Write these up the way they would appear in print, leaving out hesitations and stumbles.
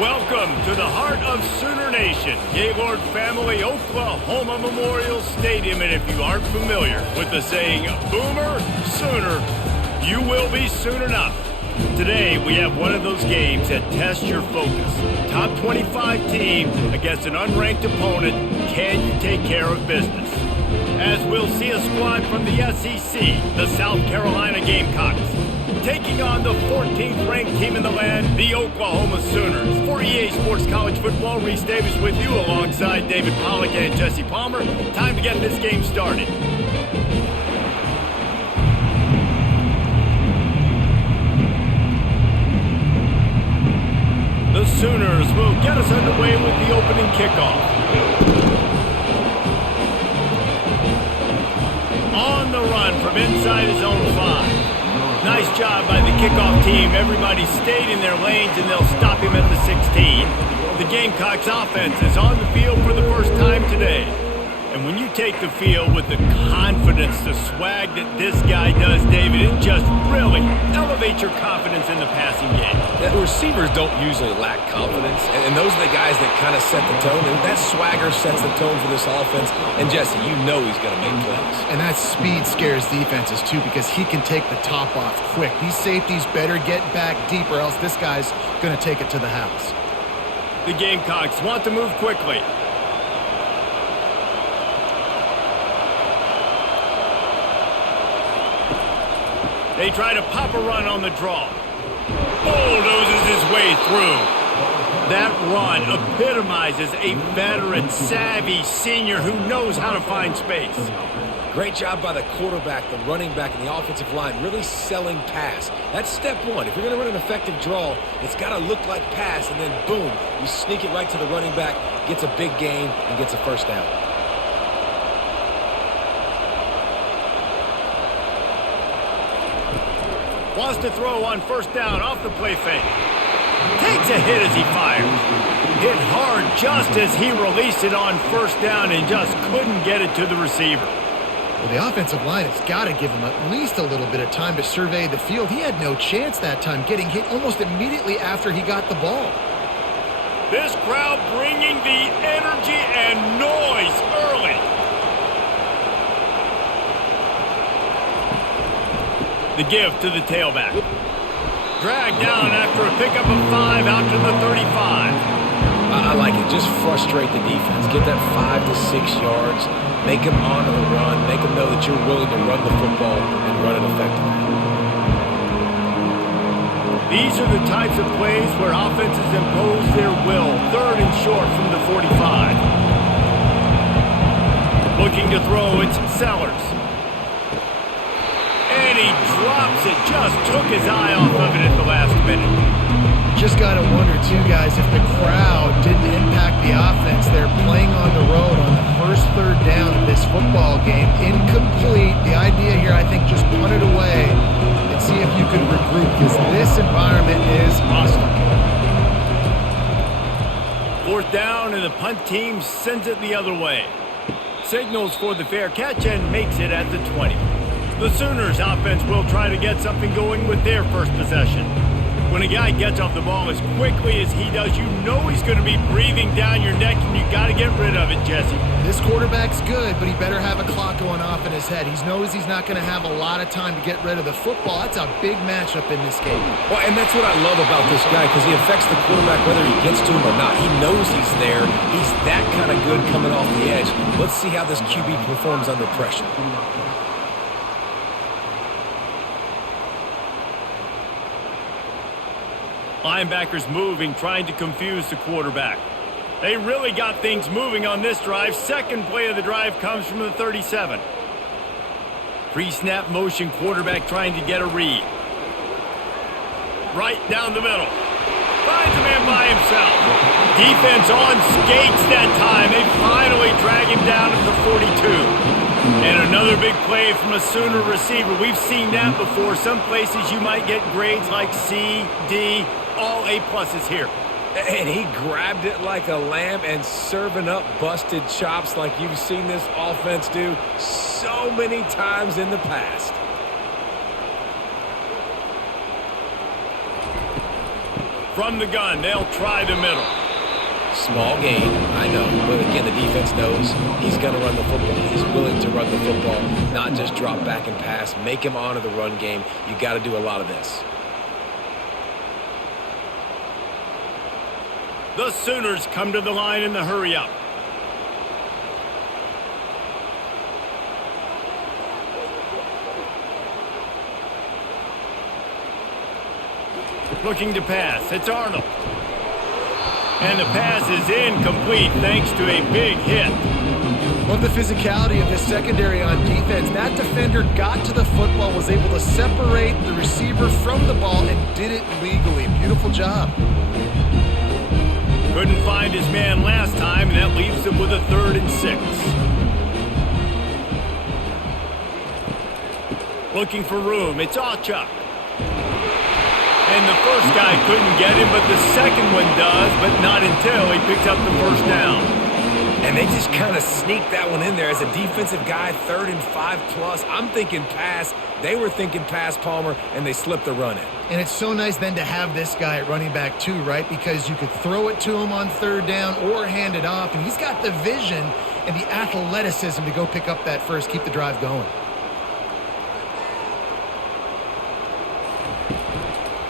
Welcome to the heart of Sooner Nation, Gaylord Family Oklahoma Memorial Stadium. And if you aren't familiar with the saying, Boomer Sooner, you will be soon enough. Today, we have one of those games that tests your focus. Top 25 team against an unranked opponent. Can you take care of business? As we'll see a squad from the SEC, the South Carolina Gamecocks, taking on the 14th ranked team in the land, the Oklahoma Sooners. For EA Sports College Football, Reese Davis with you alongside David Pollack and Jesse Palmer. Time to get this game started. The Sooners will get us underway with the opening kickoff. On the run from inside his own 5. Nice job by the kickoff team. Everybody stayed in their lanes, and they'll stop him at the 16. The Gamecocks offense is on the field for the first time today. And when you take the field with the confidence, the swag that this guy does, David, it just really elevates your confidence in the passing game. The receivers don't usually lack confidence, and those are the guys that kind of set the tone. And that swagger sets the tone for this offense. And Jesse, you know he's going to make plays. And that speed scares defenses too, because he can take the top off quick. These safeties better get back deep, or else this guy's going to take it to the house. The Gamecocks want to move quickly. They try to pop a run on the draw. Bulldozes his way through. That run epitomizes a veteran, savvy senior who knows how to find space. Great job by the quarterback, the running back, and the offensive line really selling pass. That's step one. If you're going to run an effective draw, it's got to look like pass, and then boom, you sneak it right to the running back, gets a big gain, and gets a first down. Wants to throw on first down off the play fake. Takes a hit as he fires. Hit hard just as he released it on first down and just couldn't get it to the receiver. Well, the offensive line has got to give him at least a little bit of time to survey the field. He had no chance that time, getting hit almost immediately after he got the ball. This crowd bringing the energy and noise early. The give to the tailback. Dragged down after a pickup of 5 out to the 35. I like it. Just frustrate the defense. Get that 5 to 6 yards. Make them honor the run. Make them know that you're willing to run the football and run it effectively. These are the types of plays where offenses impose their will. 3rd and short from the 45. Looking to throw, it's Sellers. And he drops it. Just took his eye off of it at the last minute. Just got to wonder, too, guys, if the crowd didn't impact the offense. They're playing on the road on the first 3rd down of this football game. Incomplete. The idea here, I think, just punt it away and see if you can regroup, because this environment is hostile. 4th down, and the punt team sends it the other way. Signals for the fair catch and makes it at the 20. The Sooners offense will try to get something going with their first possession. When a guy gets off the ball as quickly as he does, you know he's going to be breathing down your neck, and you got to get rid of it, Jesse. This quarterback's good, but he better have a clock going off in his head. He knows he's not going to have a lot of time to get rid of the football. That's a big matchup in this game. Well, and that's what I love about this guy, because he affects the quarterback whether he gets to him or not. He knows he's there. He's that kind of good coming off the edge. Let's see how this QB performs under pressure. Linebackers moving, trying to confuse the quarterback. They really got things moving on this drive. Second play of the drive comes from the 37. Pre-snap motion, quarterback trying to get a read. Right down the middle. Finds a man by himself. Defense on skates that time. They finally drag him down at the 42. And another big play from a Sooner receiver. We've seen that before. Some places you might get grades like C, D, all A-pluses here. And he grabbed it like a lamb and serving up busted chops like you've seen this offense do so many times in the past. From the gun, they'll try the middle. Small gain, I know, but again, the defense knows he's going to run the football. He's willing to run the football, not just drop back and pass, make him honor the run game. You got to do a lot of this. The Sooners come to the line in the hurry-up. Looking to pass, it's Arnold. And the pass is incomplete thanks to a big hit. Love the physicality of this secondary on defense. That defender got to the football, was able to separate the receiver from the ball, and did it legally. Beautiful job. Couldn't find his man last time, and that leaves him with a 3rd and 6. Looking for room, it's Achuk. And the first guy couldn't get him, but the second one does, but not until he picks up the first down. And they just kind of sneaked that one in there as a defensive guy, 3rd and 5+. I'm thinking pass. They were thinking pass, Palmer, and they slipped the run in. And it's so nice then to have this guy at running back too, right? Because you could throw it to him on 3rd down or hand it off, and he's got the vision and the athleticism to go pick up that first, keep the drive going.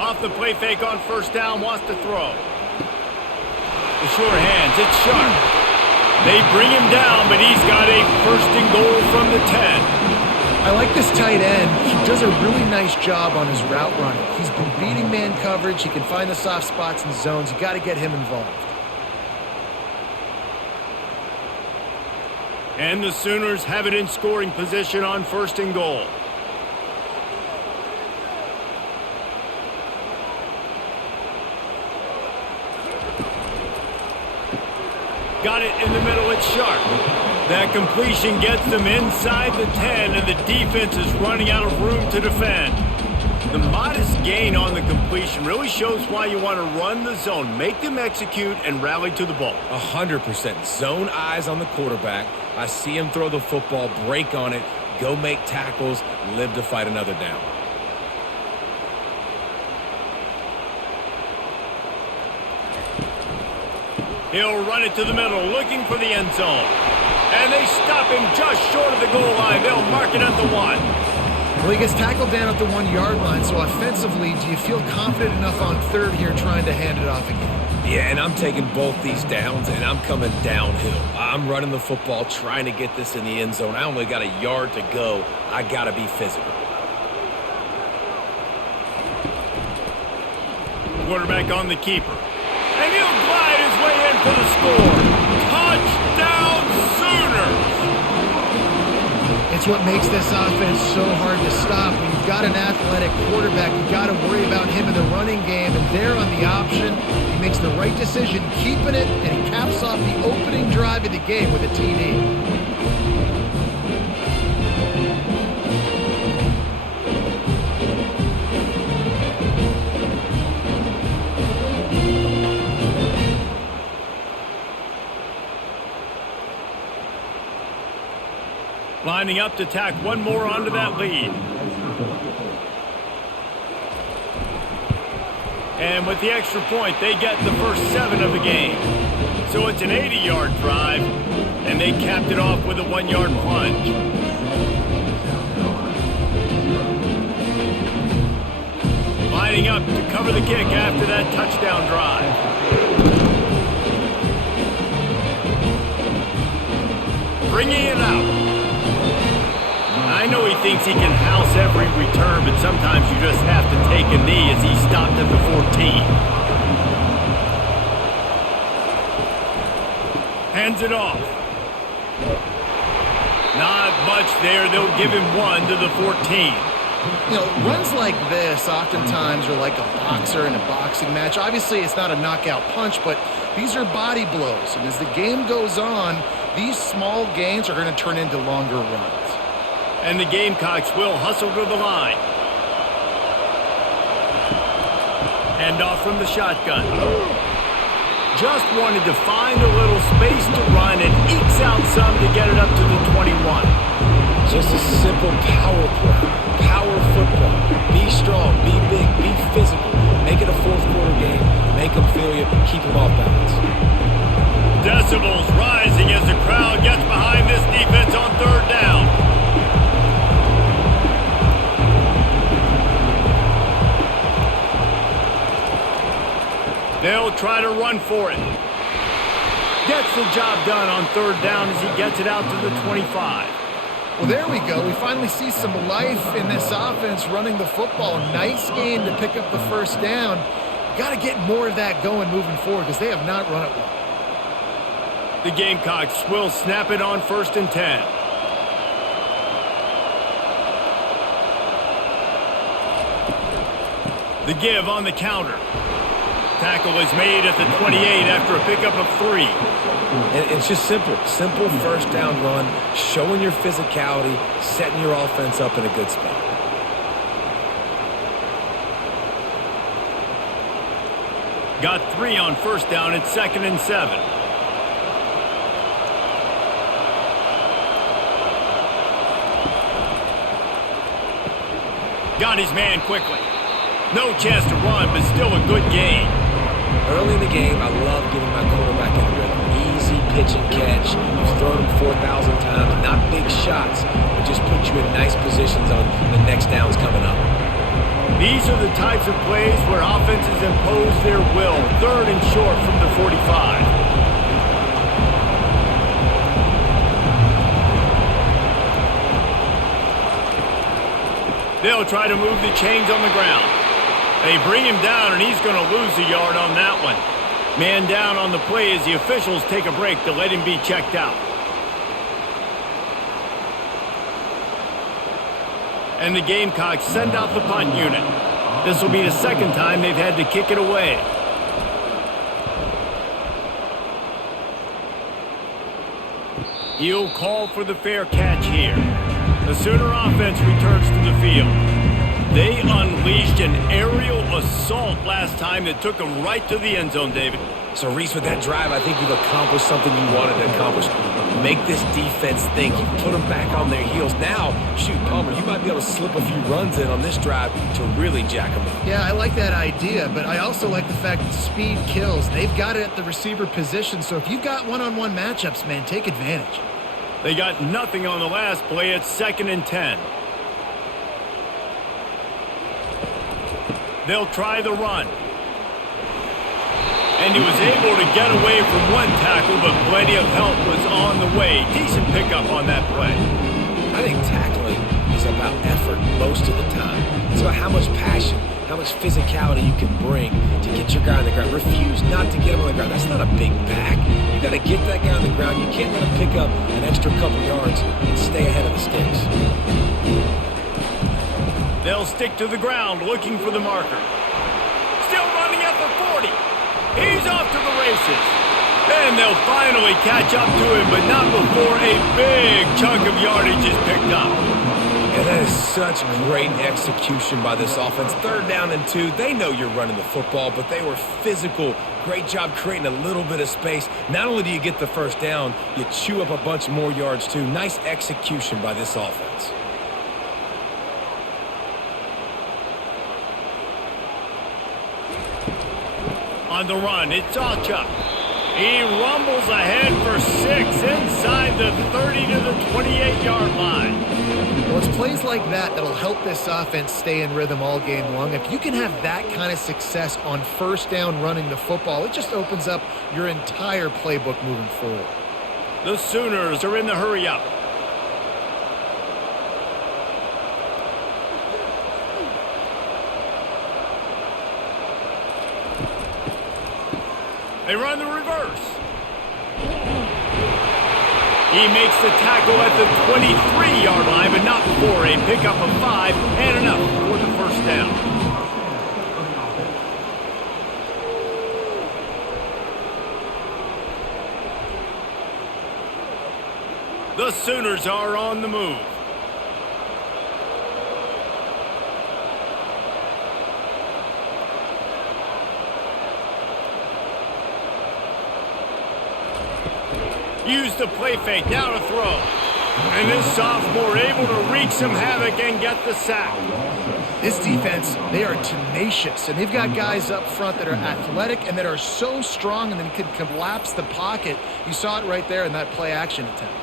Off the play fake on 1st down, wants to throw. The sure hands, it's Sharp. They bring him down, but he's got a 1st and goal from the 10. I like this tight end. He does a really nice job on his route running. He's been beating man coverage. He can find the soft spots and zones. You got to get him involved. And the Sooners have it in scoring position on 1st and goal. Got it in the middle, it's Sharp. That completion gets them inside the 10, and the defense is running out of room to defend. The modest gain on the completion really shows why you want to run the zone, make them execute, and rally to the ball. 100%. Zone eyes on the quarterback. I see him throw the football, break on it, go make tackles, live to fight another down. He'll run it to the middle, looking for the end zone. And they stop him just short of the goal line. They'll mark it at the 1. Well, he gets tackled down at the 1-yard line, so offensively, do you feel confident enough on 3rd here trying to hand it off again? Yeah, and I'm taking both these downs, and I'm coming downhill. I'm running the football, trying to get this in the end zone. I only got a yard to go. I got to be physical. Quarterback on the keeper. And he'll glide his way in for the score. Touchdown, Sooners! It's what makes this offense so hard to stop. When you've got an athletic quarterback, you've got to worry about him in the running game, and there on the option, he makes the right decision keeping it, and he caps off the opening drive of the game with a TD. Lining up to tack one more onto that lead. And with the extra point, they get the first 7 of the game. So it's an 80-yard drive, and they capped it off with a 1-yard plunge. Lining up to cover the kick after that touchdown drive. Bringing it out. I know he thinks he can house every return, but sometimes you just have to take a knee as he stopped at the 14. Hands it off. Not much there. They'll give him 1 to the 14. You know, runs like this oftentimes are like a boxer in a boxing match. Obviously, it's not a knockout punch, but these are body blows. And as the game goes on, these small gains are going to turn into longer runs. And the Gamecocks will hustle to the line. Handoff from the shotgun. Just wanted to find a little space to run and ekes out some to get it up to the 21. Just a simple power play. Power of football. Be strong, be big, be physical. Make it a fourth quarter game. Make them feel you, keep them off balance. Decibels rising as the crowd gets behind this defense on third down. They'll try to run for it. Gets the job done on third down as he gets it out to the 25. Well, there we go. We finally see some life in this offense running the football. Nice game to pick up the first down. Got to get more of that going moving forward because they have not run it well. The Gamecocks will snap it on 1st and 10. The give on the counter. Tackle is made at the 28 after a pickup of 3. And it's just simple. Simple first down run, showing your physicality, setting your offense up in a good spot. Got 3 on first down at 2nd and 7. Got his man quickly. No chance to run, but still a good gain. Early in the game, I love getting my quarterback in the rhythm. Easy pitch and catch. You've thrown them 4,000 times. Not big shots, but just put you in nice positions on the next downs coming up. These are the types of plays where offenses impose their will. 3rd and short from the 45. They'll try to move the chains on the ground. They bring him down, and he's going to lose a yard on that one. Man down on the play as the officials take a break to let him be checked out. And the Gamecocks send out the punt unit. This will be the second time they've had to kick it away. He'll call for the fair catch here. The Sooner offense returns to the field. They unleashed an aerial assault last time that took them right to the end zone, David. So, Reese, with that drive, I think you've accomplished something you wanted to accomplish. Make this defense think. You put them back on their heels. Now, shoot, Palmer, you might be able to slip a few runs in on this drive to really jack them up. Yeah, I like that idea, but I also like the fact that speed kills. They've got it at the receiver position, so if you've got one-on-one matchups, man, take advantage. They got nothing on the last play at 2nd and 10. They'll try the run. And he was able to get away from one tackle, but plenty of help was on the way. Decent pickup on that play. I think tackling is about effort most of the time. It's about how much passion, how much physicality you can bring to get your guy on the ground. Refuse not to get him on the ground. That's not a big back. You got to get that guy on the ground. You can't let him pick up an extra couple yards and stay ahead of the sticks. They'll stick to the ground looking for the marker. Still running at the 40. He's off to the races. And they'll finally catch up to him, but not before a big chunk of yardage is picked up. And that is such great execution by this offense. 3rd down and 2. They know you're running the football, but they were physical. Great job creating a little bit of space. Not only do you get the first down, you chew up a bunch more yards too. Nice execution by this offense. On the run, it's Alchuk. He rumbles ahead for 6 inside the 30 to the 28-yard line. Well, it's plays like that that'll help this offense stay in rhythm all game long. If you can have that kind of success on first down running the football, it just opens up your entire playbook moving forward. The Sooners are in the hurry-up. They run the reverse. He makes the tackle at the 23-yard line, but not before a pickup of 5 and enough for the first down. The Sooners are on the move. Use the play fake, now to throw. And this sophomore able to wreak some havoc and get the sack. This defense, they are tenacious, and they've got guys up front that are athletic and that are so strong and then can collapse the pocket. You saw it right there in that play action attempt.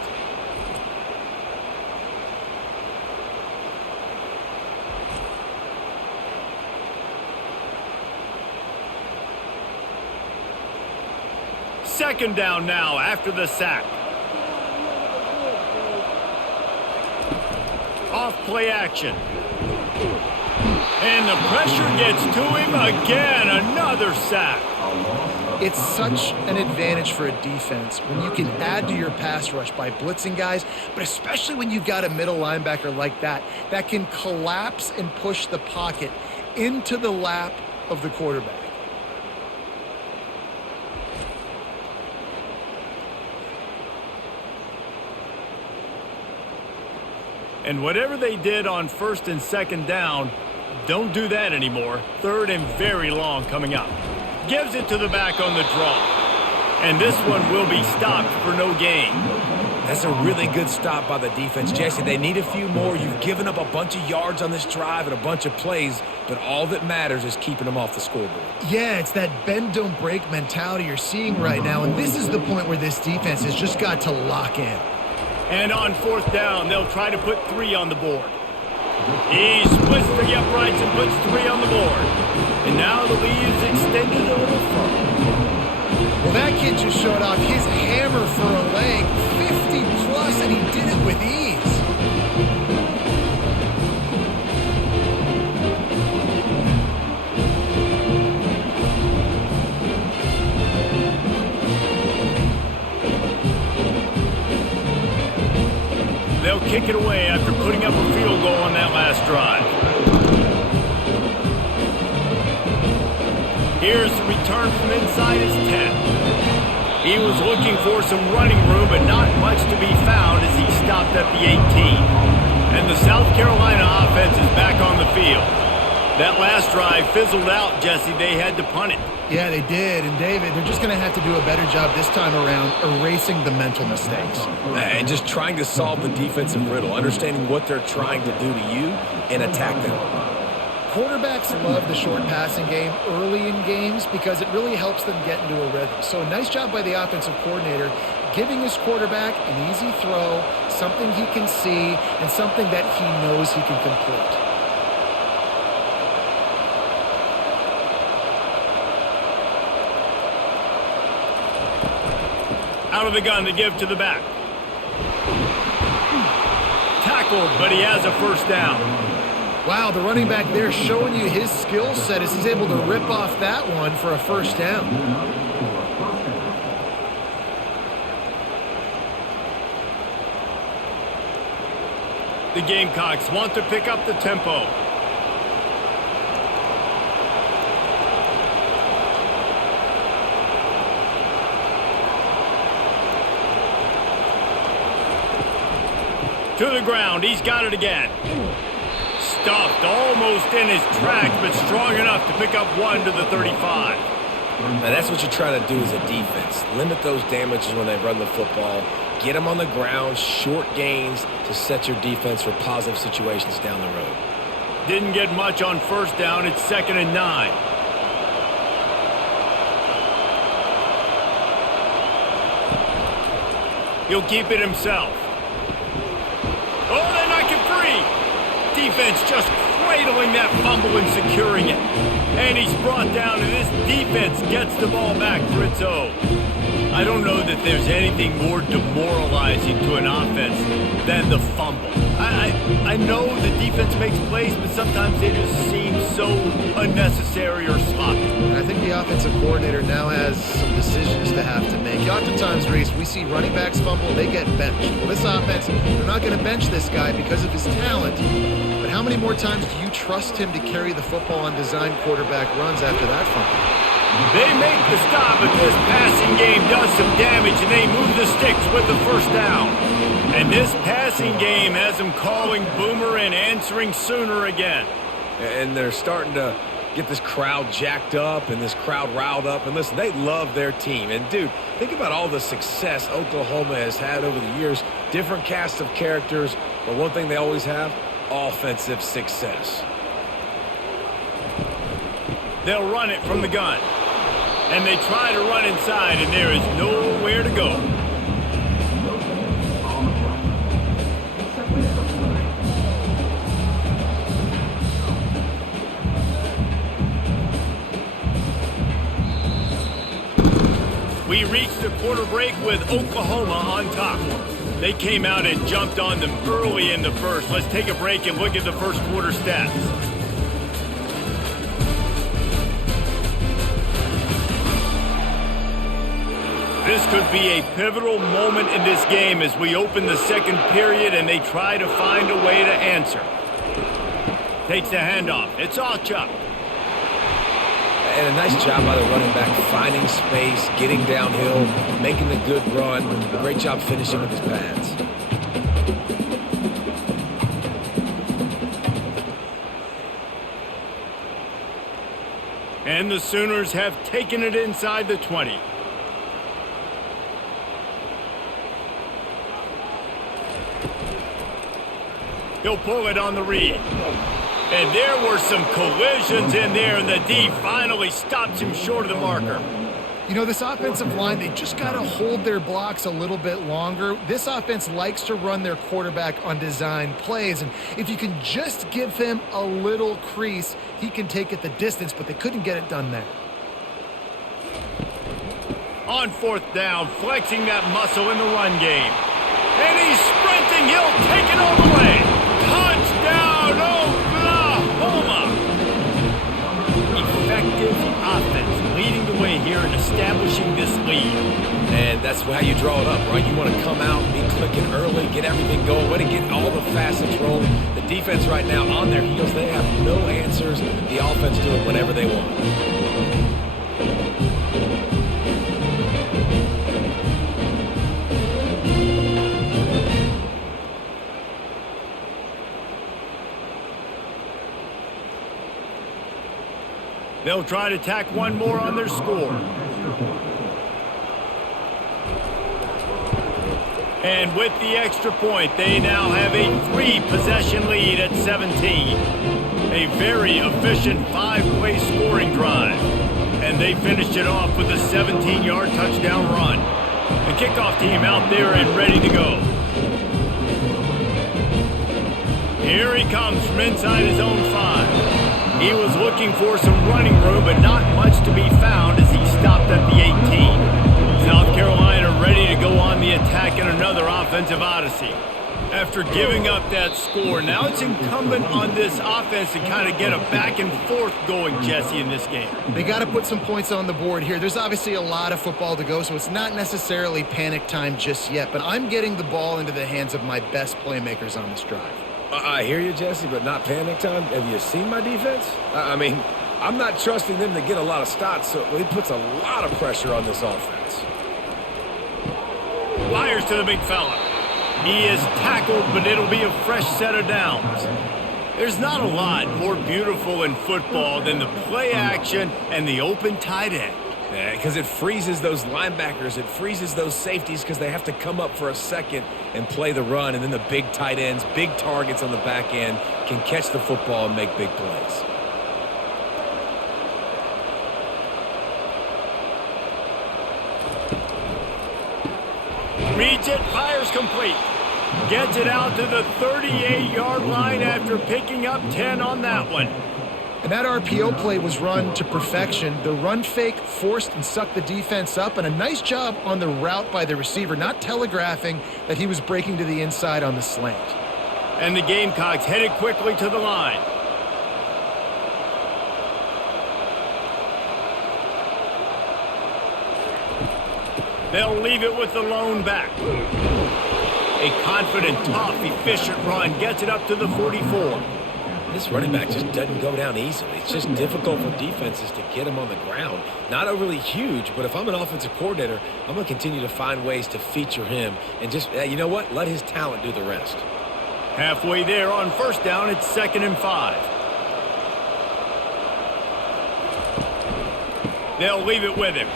Second down now after the sack. Off play action. And the pressure gets to him again. Another sack. It's such an advantage for a defense when you can add to your pass rush by blitzing guys, but especially when you've got a middle linebacker like that can collapse and push the pocket into the lap of the quarterback. And whatever they did on first and second down, don't do that anymore. Third and very long coming up. Gives it to the back on the draw. And this one will be stopped for no gain. That's a really good stop by the defense, Jesse. They need a few more. You've given up a bunch of yards on this drive and a bunch of plays, but all that matters is keeping them off the scoreboard. Yeah, it's that bend, don't break mentality you're seeing right now, and this is the point where this defense has just got to lock in. And on fourth down, they'll try to put 3 on the board. He splits the uprights and puts 3 on the board. And now the lead is extended a little further. Well, that kid just showed off his hammer for a leg, 50 plus, and he did it with ease. They'll kick it away after putting up a field goal on that last drive. Here's the return from inside his 10. He was looking for some running room, but not much to be found as he stopped at the 18. And the South Carolina offense is back on the field. That last drive fizzled out, Jesse. They had to punt it. Yeah, they did. And, David, they're just going to have to do a better job this time around erasing the mental mistakes. And just trying to solve the defensive riddle, understanding what they're trying to do to you and attack them. Quarterbacks love the short passing game early in games because it really helps them get into a rhythm. So a nice job by the offensive coordinator giving his quarterback an easy throw, something he can see, and something that he knows he can complete. Out of the gun to give to the back. Tackled, but he has a first down. Wow, the running back there showing you his skill set as he's able to rip off that one for a first down. The Gamecocks want to pick up the tempo. To the ground, he's got it again. Stuffed almost in his tracks, but strong enough to pick up 1 to the 35. Now that's what you try to do as a defense. Limit those damages when they run the football. Get them on the ground, short gains to set your defense for positive situations down the road. Didn't get much on first down. It's 2nd and 9. He'll keep it himself. Oh, they knock it free. Defense just cradling that fumble and securing it. And he's brought down, and this defense gets the ball back for its own. I don't know that there's anything more demoralizing to an offense than the fumble. I know the defense makes plays, but sometimes they just seem so unnecessary or sloppy. I think the offensive coordinator now has some decisions to have to make. Oftentimes, Reese, we see running backs fumble, they get benched. Well, this offense, they're not going to bench this guy because of his talent. But how many more times do you trust him to carry the football on design quarterback runs after that fumble? They make the stop, but this passing game does some damage, and they move the sticks with the first down. And this passing game has them calling Boomer and answering Sooner again. And they're starting to get this crowd jacked up and this crowd riled up. And listen, they love their team. And, dude, think about all the success Oklahoma has had over the years. Different casts of characters, but one thing they always have, offensive success. They'll run it from the gun. And they try to run inside, and there is nowhere to go. We reached the quarter break with Oklahoma on top. They came out and jumped on them early in the first. Let's take a break and look at the first quarter stats. This could be a pivotal moment in this game as we open the second period and they try to find a way to answer. Takes the handoff. It's all Chuck. And a nice job by the running back, finding space, getting downhill, making the good run. Great job finishing with his pads. And the Sooners have taken it inside the 20. He'll pull it on the read. And there were some collisions in there, and the D finally stops him short of the marker. You know, this offensive line, they just got to hold their blocks a little bit longer. This offense likes to run their quarterback on design plays, and if you can just give him a little crease, he can take it the distance, but they couldn't get it done there. On fourth down, flexing that muscle in the run game. And he's sprinting. He'll take it all the way. Touchdown, Oklahoma! Effective offense leading the way here and establishing this lead. And that's how you draw it up, right? You want to come out, be clicking early, get everything going, way to get all the facets rolling. The defense right now on their heels, they have no answers. The offense doing whatever they want. They'll try to tack one more on their score. And with the extra point, they now have a 3-possession lead at 17. A very efficient 5-play scoring drive. And they finished it off with a 17-yard touchdown run. The kickoff team out there and ready to go. Here he comes from inside his own 5. He was looking for some running room, but not much to be found as he stopped at the 18. South Carolina ready to go on the attack in another offensive odyssey. After giving up that score, now it's incumbent on this offense to kind of get a back and forth going, Jesse, in this game. They got to put some points on the board here. There's obviously a lot of football to go, so it's not necessarily panic time just yet, but I'm getting the ball into the hands of my best playmakers on this drive. I hear you, Jesse, but not panic time. Have you seen my defense? I mean, I'm not trusting them to get a lot of stops, so it puts a lot of pressure on this offense. Fires to the big fella. He is tackled, but it'll be a fresh set of downs. There's not a lot more beautiful in football than the play action and the open tight end. Yeah, because it freezes those linebackers. It freezes those safeties because they have to come up for a second and play the run. And then the big tight ends, big targets on the back end can catch the football and make big plays. Reads it, fires complete. Gets it out to the 38-yard line after picking up 10 on that one. And that RPO play was run to perfection. The run fake forced and sucked the defense up, and a nice job on the route by the receiver, not telegraphing that he was breaking to the inside on the slant. And the Gamecocks headed quickly to the line. They'll leave it with the lone back. A confident, tough, efficient run gets it up to the 44. This running back just doesn't go down easily. It's just difficult for defenses to get him on the ground. Not overly huge, but if I'm an offensive coordinator, I'm going to continue to find ways to feature him and just, you know what, let his talent do the rest. Halfway there on first down, it's 2nd and 5. They'll leave it with him.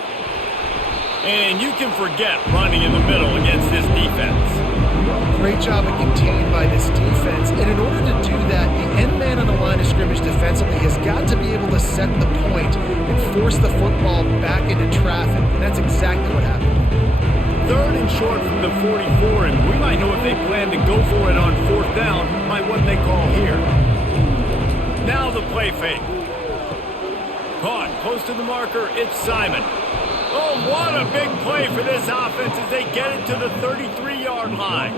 And you can forget running in the middle against this defense. Great job of contained by this defense. And in order to do that, the end man on the line of scrimmage defensively has got to be able to set the point and force the football back into traffic. And that's exactly what happened. Third and short from the 44, and we might know if they plan to go for it on fourth down by what they call here. Now the play fake. Caught close to the marker, it's Simon. Oh, what a big play for this offense as they get it to the 33-yard line.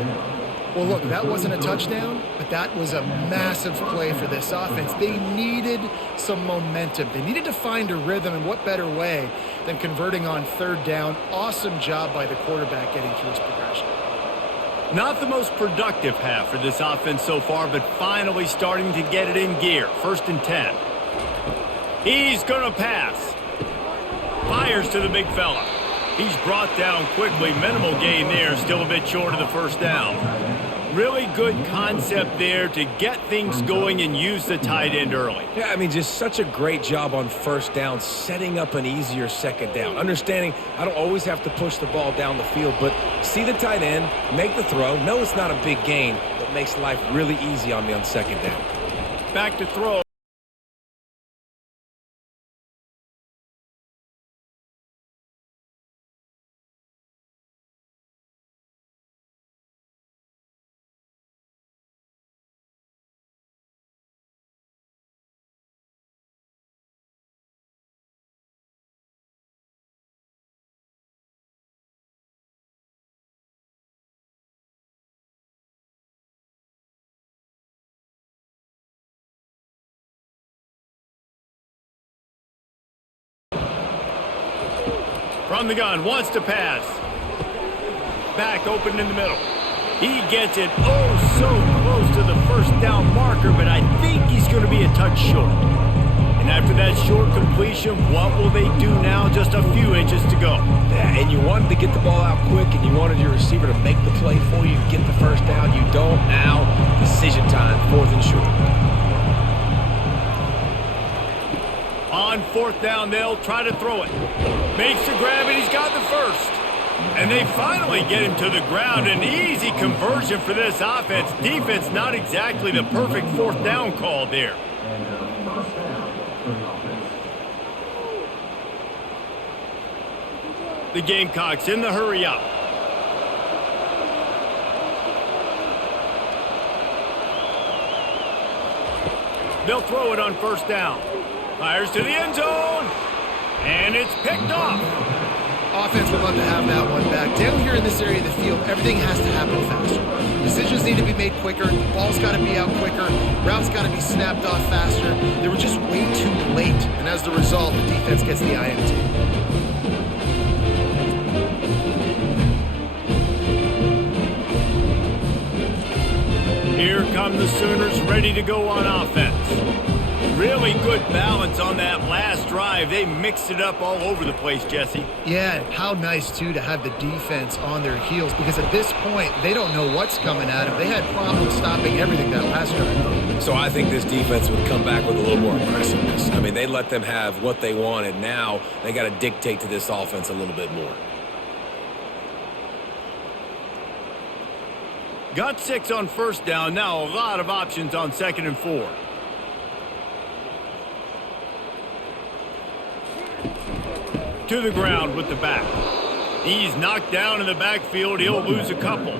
Well, look, that wasn't a touchdown, but that was a massive play for this offense. They needed some momentum. They needed to find a rhythm, and what better way than converting on third down. Awesome job by the quarterback getting through his progression. Not the most productive half for this offense so far, but finally starting to get it in gear. 1st and 10. He's going to pass. Fires to the big fella. He's brought down quickly. Minimal gain there. Still a bit short of the first down. Really good concept there to get things going and use the tight end early. Yeah, I mean, just such a great job on first down, setting up an easier second down. Understanding I don't always have to push the ball down the field, but see the tight end, make the throw. No, it's not a big gain, but makes life really easy on me on second down. Back to throw. From the gun, wants to pass. Back open in the middle. He gets it oh so close to the first down marker, but I think he's going to be a touch short. And after that short completion, what will they do now? Just a few inches to go. Yeah, and you wanted to get the ball out quick, and you wanted your receiver to make the play for you, get the first down. You don't now. Decision time, 4th and short. On 4th down, they'll try to throw it. Makes the grab, and he's got the first. And they finally get him to the ground. An easy conversion for this offense. Defense not exactly the perfect 4th down call there. The Gamecocks in the hurry up. They'll throw it on 1st down. Fires to the end zone, and it's picked off. Offense would love to have that one back. Down here in this area of the field, everything has to happen faster. Decisions need to be made quicker. The ball's got to be out quicker. Routes got to be snapped off faster. They were just way too late, and as the result, the defense gets the INT. Here come the Sooners ready to go on offense. Really good balance on that last drive. They mixed it up all over the place, Jesse. Yeah, how nice, too, to have the defense on their heels, because at this point, they don't know what's coming at them. They had problems stopping everything that last drive. So I think this defense would come back with a little more aggressiveness. I mean, they let them have what they wanted. Now they got to dictate to this offense a little bit more. Got 6 on 1st down. Now a lot of options on 2nd and 4. To the ground with the back. He's knocked down in the backfield. He'll lose a couple.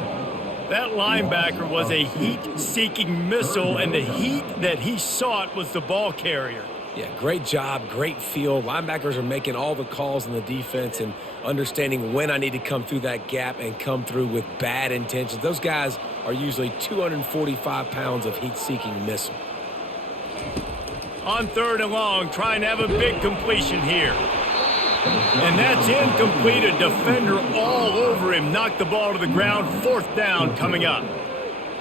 That linebacker was a heat-seeking missile, and the heat that he sought was the ball carrier. Yeah, great job, great feel. Linebackers are making all the calls in the defense and understanding when I need to come through that gap and come through with bad intentions. Those guys are usually 245 pounds of heat-seeking missile. On 3rd and long, trying to have a big completion here. And that's incomplete. A defender all over him. Knocked the ball to the ground. 4th down coming up.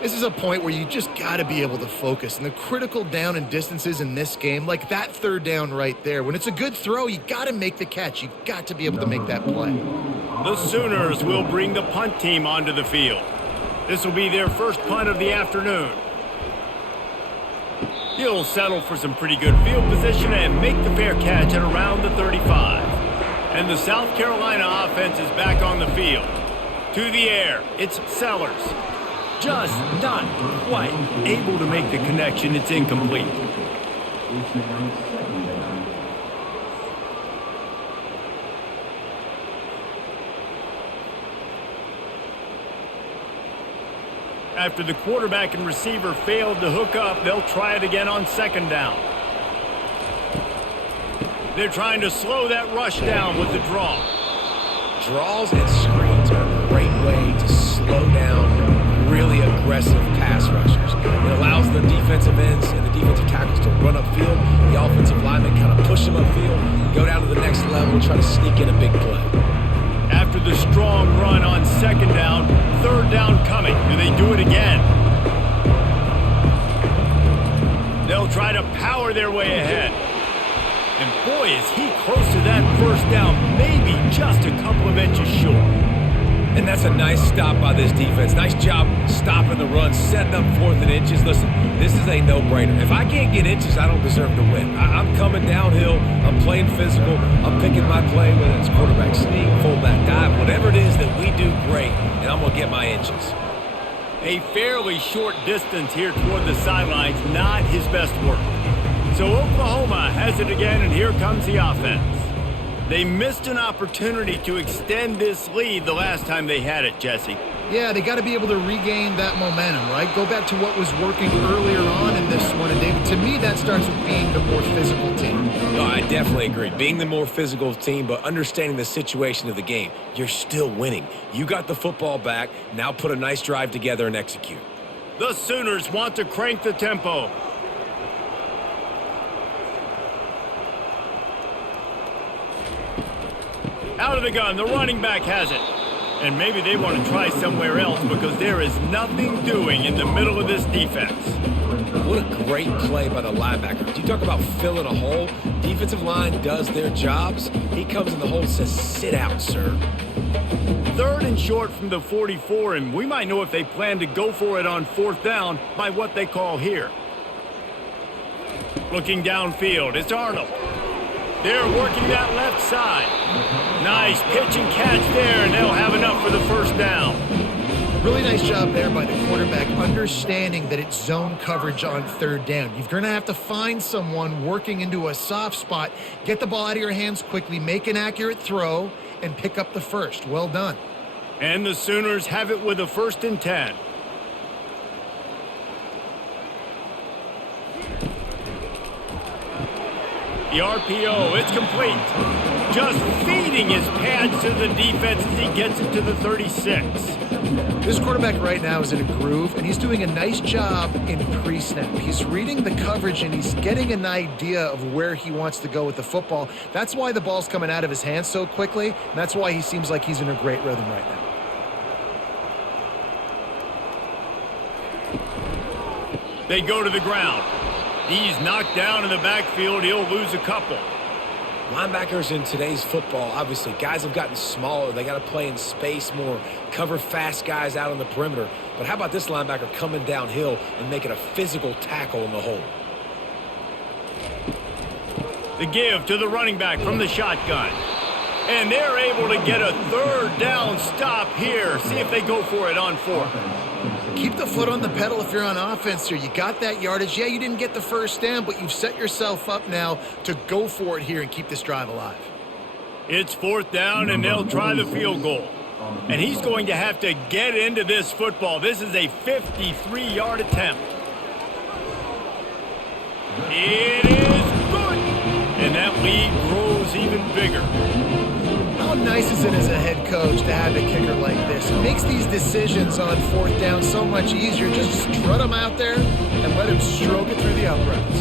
This is a point where you just got to be able to focus. And the critical down and distances in this game, like that 3rd down right there, when it's a good throw, you got to make the catch. You got to be able to make that play. The Sooners will bring the punt team onto the field. This will be their first punt of the afternoon. He'll settle for some pretty good field position and make the fair catch at around the 35. And the South Carolina offense is back on the field. To the air, it's Sellers. Just not quite able to make the connection. It's incomplete. After the quarterback and receiver failed to hook up, they'll try it again on second down. They're trying to slow that rush down with the draw. Draws and screens are a great way to slow down really aggressive pass rushers. It allows the defensive ends and the defensive tackles to run upfield. The offensive linemen kind of push them upfield, go down to the next level, try to sneak in a big play. After the strong run on second down, third down coming. Do they do it again? They'll try to power their way ahead. And boy, is he close to that first down, maybe just a couple of inches short. And that's a nice stop by this defense. Nice job stopping the run, setting up 4th and inches. Listen, this is a no-brainer. If I can't get inches, I don't deserve to win. I'm coming downhill. I'm playing physical. I'm picking my play, whether it's quarterback sneak, fullback dive, whatever it is that we do great, and I'm going to get my inches. A fairly short distance here toward the sidelines, not his best work. So Oklahoma has it again, and here comes the offense. They missed an opportunity to extend this lead the last time they had it, Jesse. Yeah, they got to be able to regain that momentum, right? Go back to what was working earlier on in this one. And, David, to me, that starts with being the more physical team. No, I definitely agree. Being the more physical team, but understanding the situation of the game. You're still winning. You got the football back. Now put a nice drive together and execute. The Sooners want to crank the tempo. Out of the gun, the running back has it. And maybe they want to try somewhere else because there is nothing doing in the middle of this defense. What a great play by the linebacker. You talk about filling a hole. Defensive line does their jobs. He comes in the hole and says, sit out, sir. 3rd and short from the 44, and we might know if they plan to go for it on 4th down by what they call here. Looking downfield, it's Arnold. They're working that left side. Nice pitch and catch there, and they'll have enough for the first down. Really nice job there by the quarterback, understanding that it's zone coverage on 3rd down. You're going to have to find someone working into a soft spot, get the ball out of your hands quickly, make an accurate throw, and pick up the first. Well done. And the Sooners have it with a 1st and 10. The RPO, it's complete. Just feeding his pads to the defense as he gets it to the 36. This quarterback right now is in a groove, and he's doing a nice job in pre-snap. He's reading the coverage, and he's getting an idea of where he wants to go with the football. That's why the ball's coming out of his hands so quickly, and that's why he seems like he's in a great rhythm right now. They go to the ground. He's knocked down in the backfield. He'll lose a couple. Linebackers in today's football, obviously, guys have gotten smaller. They got to play in space more, cover fast guys out on the perimeter. But how about this linebacker coming downhill and making a physical tackle in the hole? The give to the running back from the shotgun. And they're able to get a 3rd down stop here. See if they go for it on 4th. Keep the foot on the pedal if you're on offense here. You got that yardage. Yeah, you didn't get the first down, but you've set yourself up now to go for it here and keep this drive alive. It's 4th down, and they'll try the field goal. And he's going to have to get into this football. This is a 53-yard attempt. It is good. And that lead grows even bigger. How nice is it as a head coach to have a kicker like this? It makes these decisions on 4th down so much easier. Just strut him out there and let him stroke it through the uprights.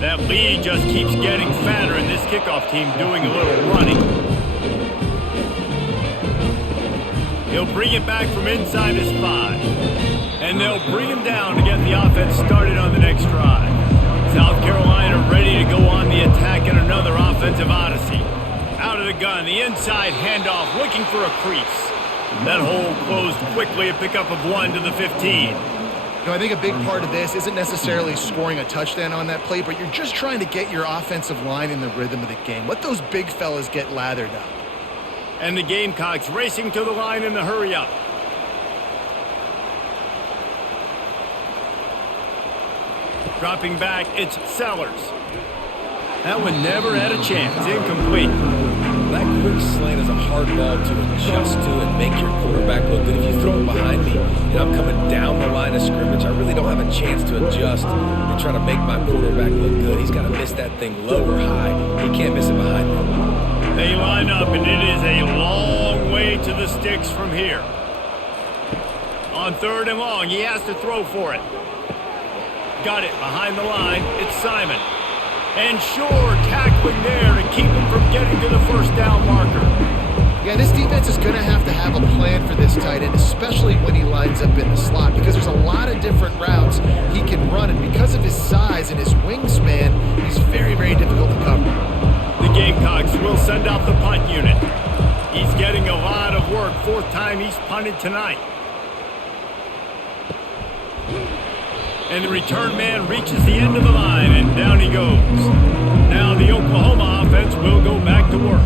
That lead just keeps getting fatter, and this kickoff team doing a little running. He'll bring it back from inside his 5. And they'll bring him down to get the offense started on the next drive. South Carolina ready to go on the attack in another offensive odyssey. Out of the gun, the inside handoff, looking for a crease. That hole closed quickly, a pickup of 1 to the 15. I think a big part of this isn't necessarily scoring a touchdown on that play, but you're just trying to get your offensive line in the rhythm of the game. Let those big fellas get lathered up. And the Gamecocks racing to the line in the hurry-up. Dropping back, it's Sellers. That one never had a chance. Incomplete. That quick slant is a hard ball to adjust to and make your quarterback look good. If you throw it behind me and I'm coming down the line of scrimmage, I really don't have a chance to adjust and try to make my quarterback look good. He's got to miss that thing low or high. He can't miss it behind me. They line up, and it is a long way to the sticks from here. On 3rd and long, he has to throw for it. Got it behind the line. It's Simon. And sure, tackling there to keep him from getting to the first down marker. Yeah, this defense is going to have a plan for this tight end, especially when he lines up in the slot, because there's a lot of different routes he can run, and because of his size and his wingspan, he's very, very difficult to cover. The Gamecocks will send out the punt unit. He's getting a lot of work. 4th time he's punted tonight. And the return man reaches the end of the line, and down he goes. Now the Oklahoma offense will go back to work.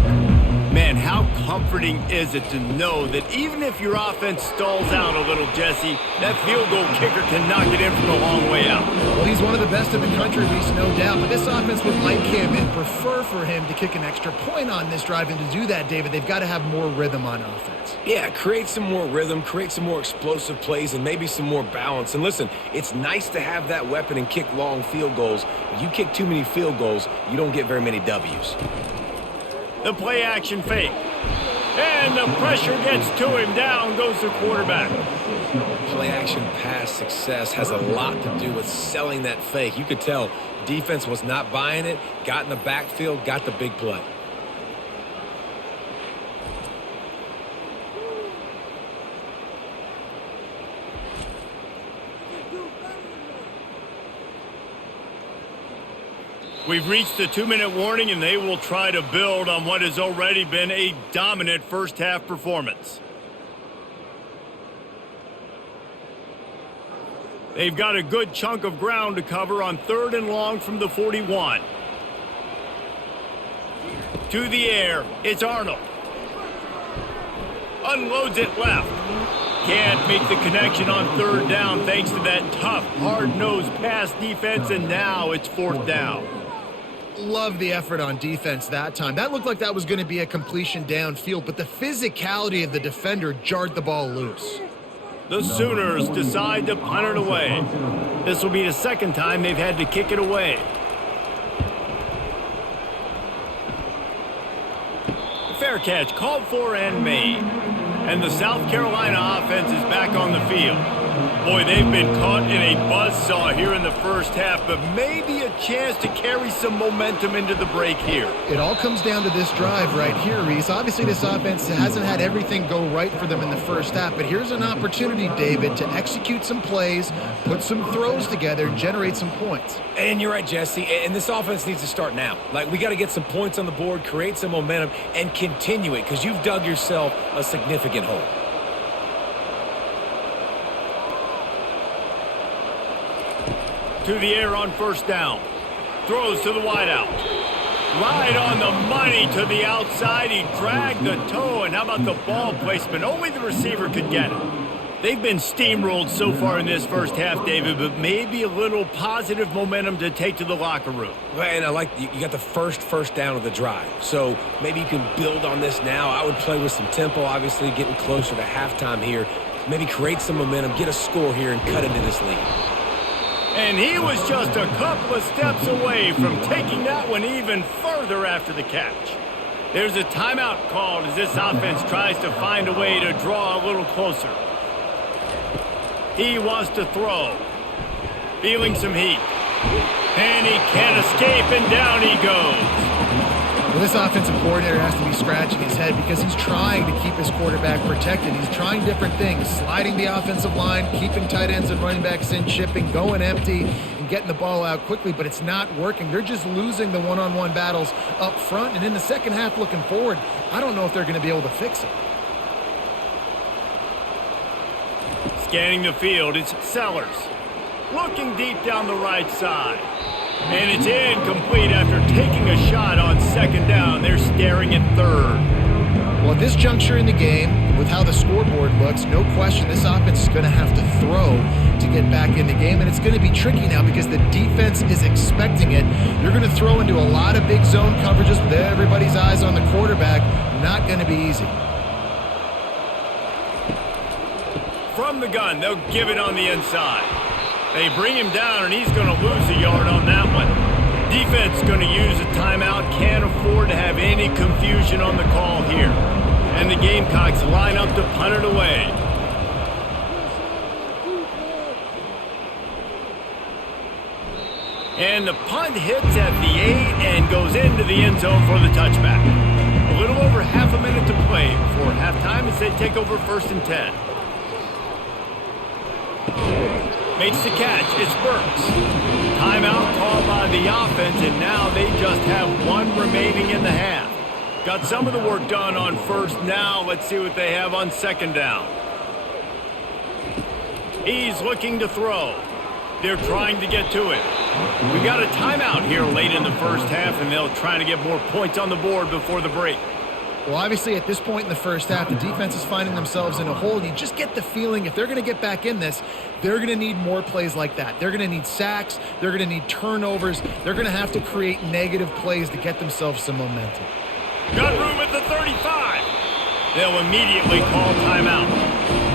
Man, how comforting is it to know that even if your offense stalls out a little, Jesse, that field goal kicker can knock it in from a long way out. Well, he's one of the best in the country, Reese, no doubt. But this offense would like him and prefer for him to kick an extra point on this drive. And to do that, David, they've got to have more rhythm on offense. Yeah, create some more rhythm, create some more explosive plays, and maybe some more balance. And listen, it's nice to have that weapon and kick long field goals. If you kick too many field goals, you don't get very many W's. The play action fake. And the pressure gets to him. Down goes the quarterback. Play action pass success has a lot to do with selling that fake. You could tell defense was not buying it, got in the backfield, got the big play. We've reached the 2-minute warning, and they will try to build on what has already been a dominant first-half performance. They've got a good chunk of ground to cover on 3rd and long from the 41. To the air, it's Arnold. Unloads it left. Can't make the connection on 3rd down thanks to that tough, hard-nosed pass defense, and now it's 4th down. Love the effort on defense that time. That looked like that was going to be a completion downfield, but the physicality of the defender jarred the ball loose. The Sooners decide to punt it away. This will be the 2nd time they've had to kick it away. Fair catch called for and made. And the South Carolina offense is back on the field. Boy, they've been caught in a buzzsaw here in the first half, but maybe a chance to carry some momentum into the break here. It all comes down to this drive right here, Reese. Obviously, this offense hasn't had everything go right for them in the first half, but here's an opportunity, David, to execute some plays, put some throws together, and generate some points. And you're right, Jesse, and this offense needs to start now. Like, we got to get some points on the board, create some momentum, and continue it, because you've dug yourself a significant hole. To the air on 1st down. Throws to the wideout. Right on the money to the outside. He dragged the toe, and how about the ball placement? Only the receiver could get it. They've been steamrolled so far in this first half, David, but maybe a little positive momentum to take to the locker room. And I like you got the first down of the drive, so maybe you can build on this now. I would play with some tempo, obviously getting closer to halftime here. Maybe create some momentum, get a score here, and cut into this lead. And he was just a couple of steps away from taking that one even further after the catch. There's a timeout called as this offense tries to find a way to draw a little closer. He wants to throw. Feeling some heat. And he can't escape, and down he goes. Well, this offensive coordinator has to be scratching his head because he's trying to keep his quarterback protected. He's trying different things, sliding the offensive line, keeping tight ends and running backs in, shipping, going empty, and getting the ball out quickly, but it's not working. They're just losing the one-on-one battles up front, and in the second half looking forward, I don't know if they're going to be able to fix it. Scanning the field, it's Sellers. Looking deep down the right side. And it's incomplete after taking a shot on second down. They're staring at third. Well, at this juncture in the game, with how the scoreboard looks, no question this offense is going to have to throw to get back in the game, and it's going to be tricky now because the defense is expecting it. You're going to throw into a lot of big zone coverages with everybody's eyes on the quarterback. Not going to be easy. From the gun, they'll give it on the inside. They bring him down, and he's going to lose a yard on that one. Defense going to use a timeout. Can't afford to have any confusion on the call here. And the Gamecocks line up to punt it away. And the punt hits at the 8 and goes into the end zone for the touchback. A little over half a minute to play before halftime as they take over 1st and 10. Makes the catch. It's Burks. Timeout called by the offense, and now they just have one remaining in the half. Got some of the work done on first. Now let's see what they have on second down. He's looking to throw. They're trying to get to it. We got a timeout here late in the first half, and they'll try to get more points on the board before the break. Well, obviously, at this point in the first half, the defense is finding themselves in a hole. You just get the feeling if they're going to get back in this, they're going to need more plays like that. They're going to need sacks. They're going to need turnovers. They're going to have to create negative plays to get themselves some momentum. Got room at the 35. They'll immediately call timeout.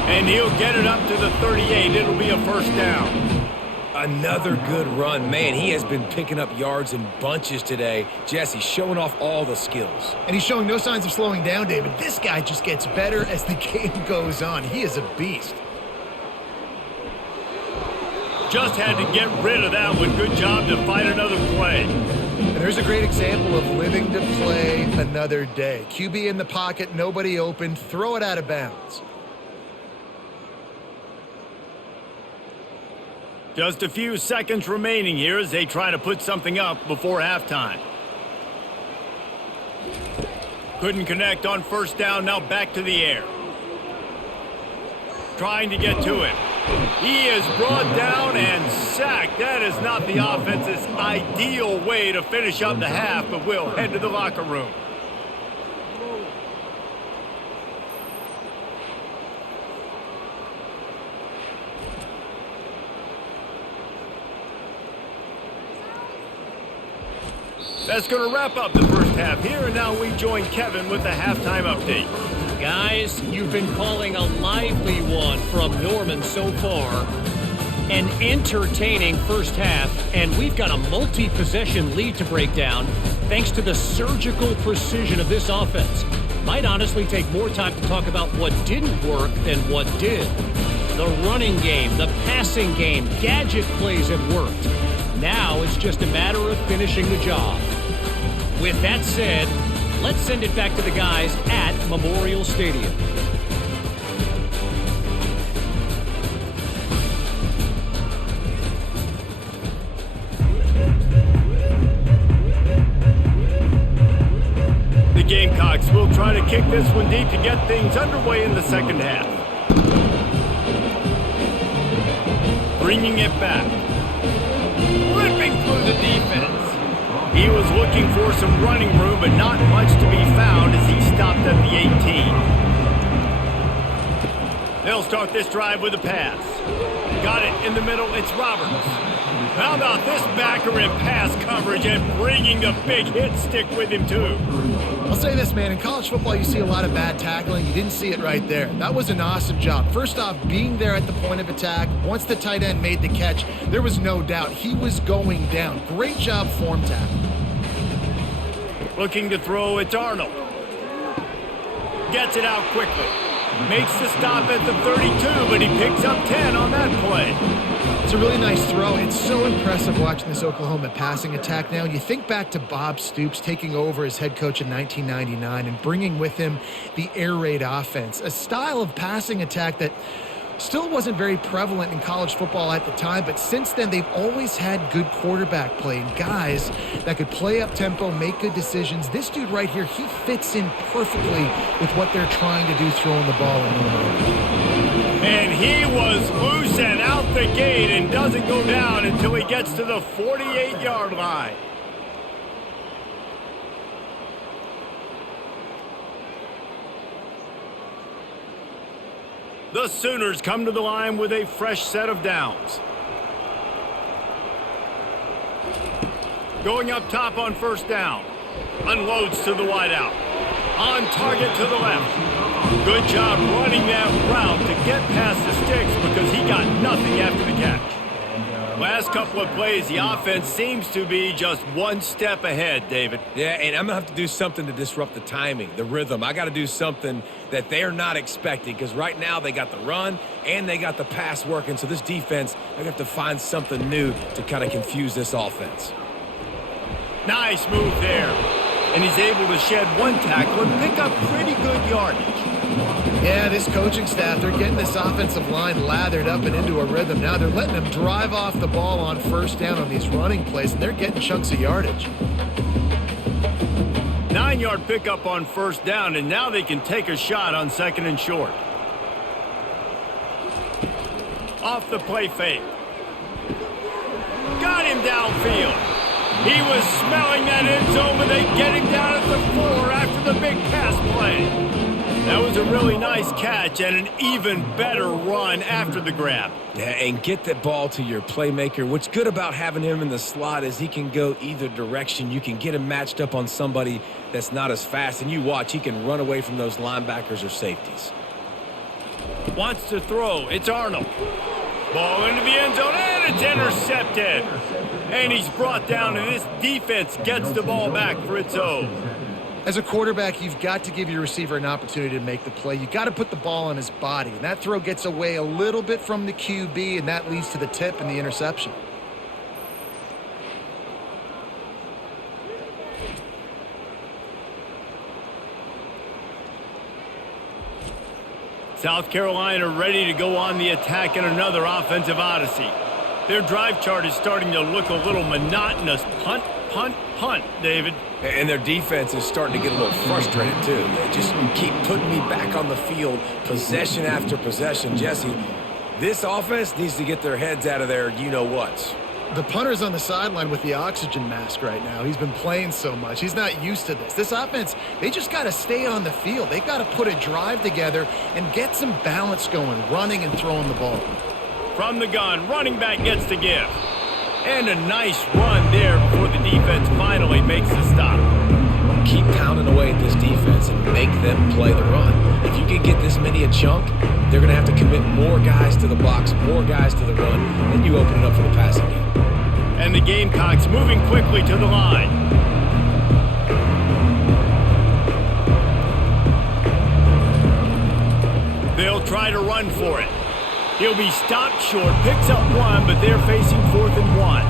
And he'll get it up to the 38. It'll be a first down. Another good run. Man, he has been picking up yards in bunches today. Jesse showing off all the skills. And he's showing no signs of slowing down, David. This guy just gets better as the game goes on. He is a beast. Just had to get rid of that one. Good job to find another play. And there's a great example of living to play another day. QB in the pocket, nobody open, throw it out of bounds. Just a few seconds remaining here as they try to put something up before halftime. Couldn't connect on first down, now back to the air. Trying to get to it. He is brought down and sacked. That is not the offense's ideal way to finish up the half, but we'll head to the locker room. That's going to wrap up the first half here, and now we join Kevin with the halftime update. Guys, you've been calling a lively one from Norman so far. An entertaining first half, and we've got a multi-possession lead to break down thanks to the surgical precision of this offense. Might honestly take more time to talk about what didn't work than what did. The running game, the passing game, gadget plays have worked. Now it's just a matter of finishing the job. With that said, let's send it back to the guys at Memorial Stadium. The Gamecocks will try to kick this one deep to get things underway in the second half. Bringing it back. Ripping through the defense. He was looking for some running room, but not much to be found as he stopped at the 18. They'll start this drive with a pass. Got it in the middle. It's Roberts. How about this backer in pass coverage and bringing the big hit stick with him, too? I'll say this, man. In college football, you see a lot of bad tackling. You didn't see it right there. That was an awesome job. First off, being there at the point of attack. Once the tight end made the catch, there was no doubt he was going down. Great job form tackle. Looking to throw, it's Arnold. Gets it out quickly. Makes the stop at the 32, but he picks up 10 on that play. It's a really nice throw. It's so impressive watching this Oklahoma passing attack now. You think back to Bob Stoops taking over as head coach in 1999 and bringing with him the air raid offense, a style of passing attack that still wasn't very prevalent in college football at the time, but since then they've always had good quarterback play and guys that could play up tempo, make good decisions. This dude right here, he fits in perfectly with what they're trying to do throwing the ball in. And He was loose and out the gate and doesn't go down until he gets to the 48-yard line. The Sooners come to the line with a fresh set of downs. Going up top on first down. Unloads to the wideout. On target to the left. Good job running that route to get past the sticks because he got nothing after the catch. Last couple of plays, the offense seems to be just one step ahead, David. Yeah, and I'm going to have to do something to disrupt the timing, the rhythm. I got to do something that they're not expecting because right now they got the run and they got the pass working. So this defense, they're going to have to find something new to kind of confuse this offense. Nice move there. And he's able to shed one tackle and pick up pretty good yardage. Yeah, this coaching staff, they're getting this offensive line lathered up and into a rhythm. Now they're letting them drive off the ball on first down on these running plays, and they're getting chunks of yardage. 9-yard pickup on first down, and now they can take a shot on second and short. Off the play fake. Got him downfield. He was smelling that end zone, but they get him down at the 4 after the big pass play. That was a really nice catch and an even better run after the grab. Yeah, and get that ball to your playmaker. What's good about having him in the slot is he can go either direction. You can get him matched up on somebody that's not as fast, and you watch, he can run away from those linebackers or safeties. Wants to throw. It's Arnold. Ball into the end zone, and it's intercepted. And he's brought down, and this defense gets the ball back for its own. As a quarterback, you've got to give your receiver an opportunity to make the play. You've got to put the ball on his body. And that throw gets away a little bit from the QB, and that leads to the tip and the interception. South Carolina ready to go on the attack in another offensive odyssey. Their drive chart is starting to look a little monotonous. Punt, punt, punt, David. And their defense is starting to get a little frustrated, too. They just keep putting me back on the field, possession after possession. Jesse, this offense needs to get their heads out of their you-know-whats. The punter's on the sideline with the oxygen mask right now. He's been playing so much. He's not used to this. This offense, they just got to stay on the field. They've got to put a drive together and get some balance going, running and throwing the ball. From the gun, running back gets to give. And a nice run there before the defense finally makes the stop. Keep pounding away at this defense and make them play the run. If you can get this many a chunk, they're going to have to commit more guys to the box, more guys to the run, then you open it up for the passing game. And the Gamecocks moving quickly to the line. They'll try to run for it. He'll be stopped short, picks up one, but they're facing 4th and 1.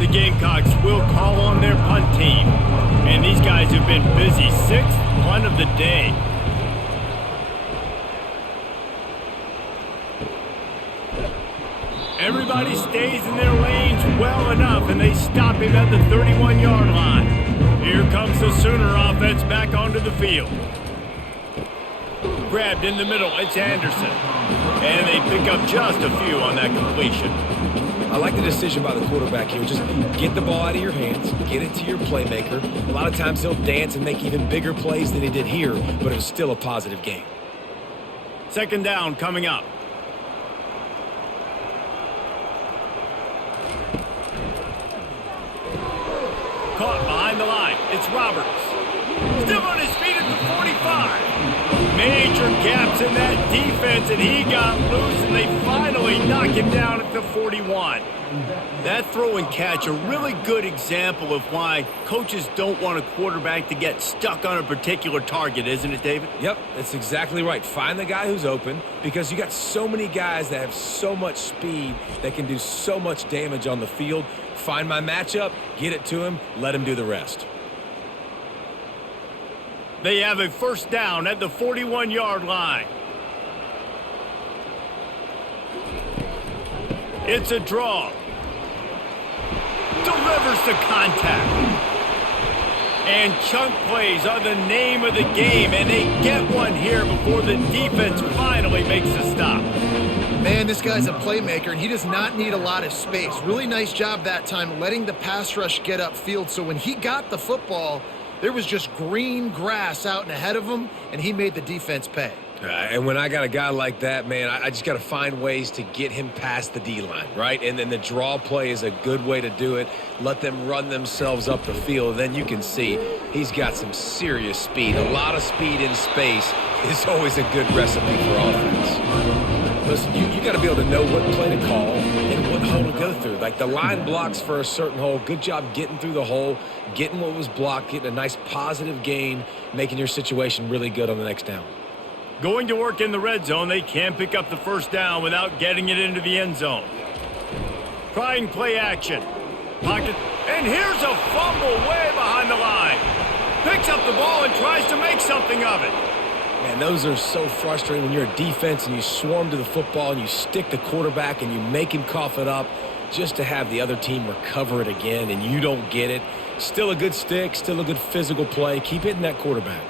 The Gamecocks will call on their punt team. And these guys have been busy. 6th punt of the day. Everybody stays in their lanes well enough, and they stop him at the 31-yard line. Here comes the Sooner offense back onto the field. Grabbed in the middle, it's Anderson. And they pick up just a few on that completion. I like the decision by the quarterback here. Just get the ball out of your hands, get it to your playmaker. A lot of times he'll dance and make even bigger plays than he did here, but it was still a positive game. 2nd down coming up. Caught behind the line. It's Roberts. Still on his feet at the 45. Major gaps in that defense, and he got loose, and they finally knock him down at the 41. That throw and catch, a really good example of why coaches don't want a quarterback to get stuck on a particular target, isn't it, David? Yep, that's exactly right. Find the guy who's open because you got so many guys that have so much speed that can do so much damage on the field. Find my matchup, get it to him, let him do the rest. They have a 1st down at the 41-yard line. It's a draw. Force the contact. And chunk plays are the name of the game, and they get one here before the defense finally makes the stop. Man, this guy's a playmaker, and he does not need a lot of space. Really nice job that time letting the pass rush get upfield, so when he got the football, there was just green grass out and ahead of him, and he made the defense pay. And when I got a guy like that, man, I just got to find ways to get him past the D-line, right? And then the draw play is a good way to do it. Let them run themselves up the field. Then you can see he's got some serious speed. A lot of speed in space is always a good recipe for offense. Listen, you got to be able to know what play to call and what hole to go through. Like the line blocks for a certain hole. Good job getting through the hole, getting what was blocked, getting a nice positive gain, making your situation really good on the next down. Going to work in the red zone, they can pick up the first down without getting it into the end zone. Trying play action. Pocket, and here's a fumble way behind the line. Picks up the ball and tries to make something of it. Man, those are so frustrating when you're a defense and you swarm to the football and you stick the quarterback and you make him cough it up just to have the other team recover it again and you don't get it. Still a good stick, still a good physical play. Keep hitting that quarterback.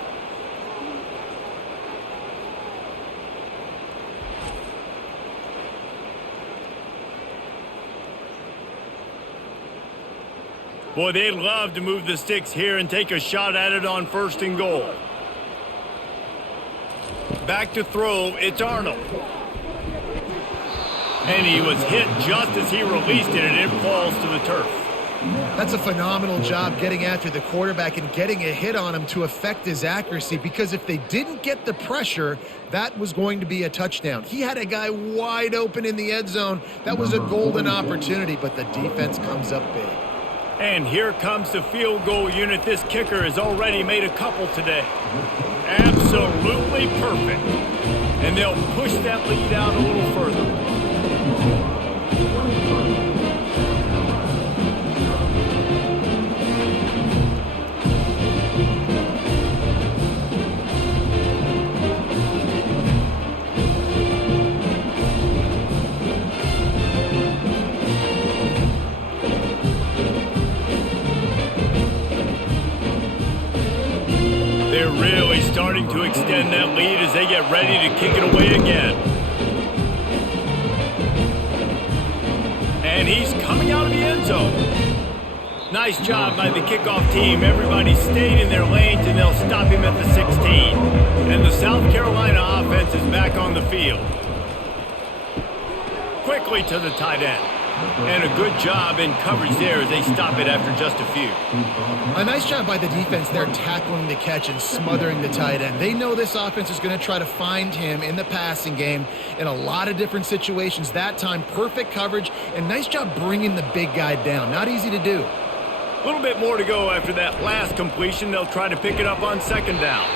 Boy, they'd love to move the sticks here and take a shot at it on 1st and goal. Back to throw, it's Arnold. And he was hit just as he released it, and it falls to the turf. That's a phenomenal job getting after the quarterback and getting a hit on him to affect his accuracy, because if they didn't get the pressure, that was going to be a touchdown. He had a guy wide open in the end zone. That was a golden opportunity, but the defense comes up big. And here comes the field goal unit. This kicker has already made a couple today. Absolutely perfect. And they'll push that lead out a little further. They're really starting to extend that lead as they get ready to kick it away again. And he's coming out of the end zone. Nice job by the kickoff team. Everybody stayed in their lanes, and they'll stop him at the 16. And the South Carolina offense is back on the field. Quickly to the tight end. And a good job in coverage there as they stop it after just a few. A nice job by the defense there tackling the catch and smothering the tight end. They know this offense is going to try to find him in the passing game in a lot of different situations. That time, perfect coverage, and nice job bringing the big guy down. Not easy to do. A little bit more to go after that last completion. They'll try to pick it up on 2nd down.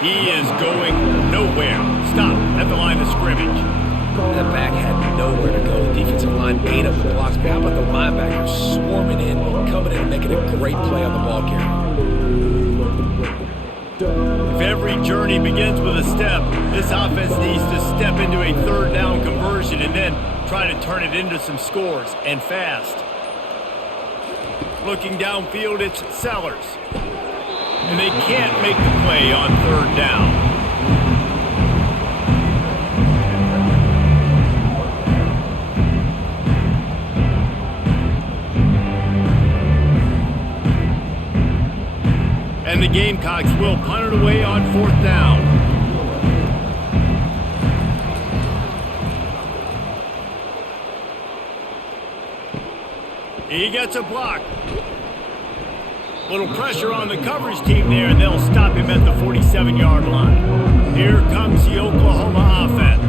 He is going nowhere. Stop at the line of scrimmage. That back had nowhere to go. The defensive line ate up the blocks. But how about the linebackers swarming in, coming in and making a great play on the ball carrier? If every journey begins with a step, this offense needs to step into a 3rd down conversion and then try to turn it into some scores, and fast. Looking downfield, it's Sellers. And they can't make the play on 3rd down. And the Gamecocks will punt it away on 4th down. He gets a block. Little pressure on the coverage team there, and they'll stop him at the 47-yard line. Here comes the Oklahoma offense.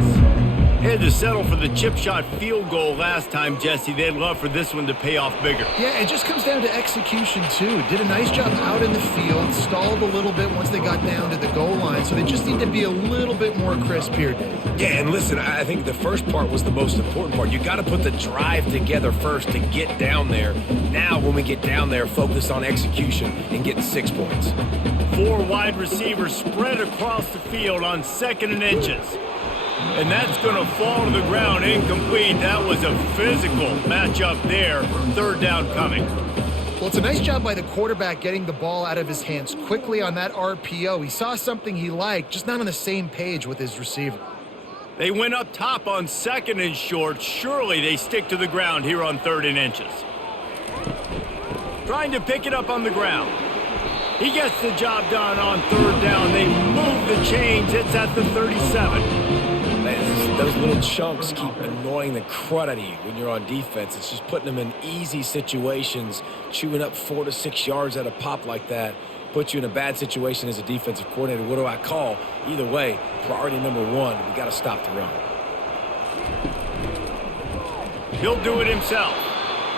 They had to settle for the chip shot field goal last time, Jesse. They'd love for this one to pay off bigger. Yeah, it just comes down to execution, too. Did a nice job out in the field, stalled a little bit once they got down to the goal line, so they just need to be a little bit more crisp here, Dave. Yeah, and listen, I think the first part was the most important part. You got to put the drive together first to get down there. Now, when we get down there, focus on execution and getting 6 points. 4 wide receivers spread across the field on 2nd and inches. And that's going to fall to the ground incomplete. That was a physical matchup there. 3rd down coming. Well, it's a nice job by the quarterback getting the ball out of his hands quickly on that RPO. He saw something he liked, just not on the same page with his receiver. They went up top on 2nd and short. Surely they stick to the ground here on 3rd and inches. Trying to pick it up on the ground. He gets the job done on 3rd down. They move the chains. It's at the 37. Those little chunks keep annoying the crud out of you when you're on defense. It's just putting them in easy situations, chewing up 4 to 6 yards at a pop like that. Put you in a bad situation as a defensive coordinator. What do I call? Either way, priority number 1, we got to stop the run. He'll do it himself.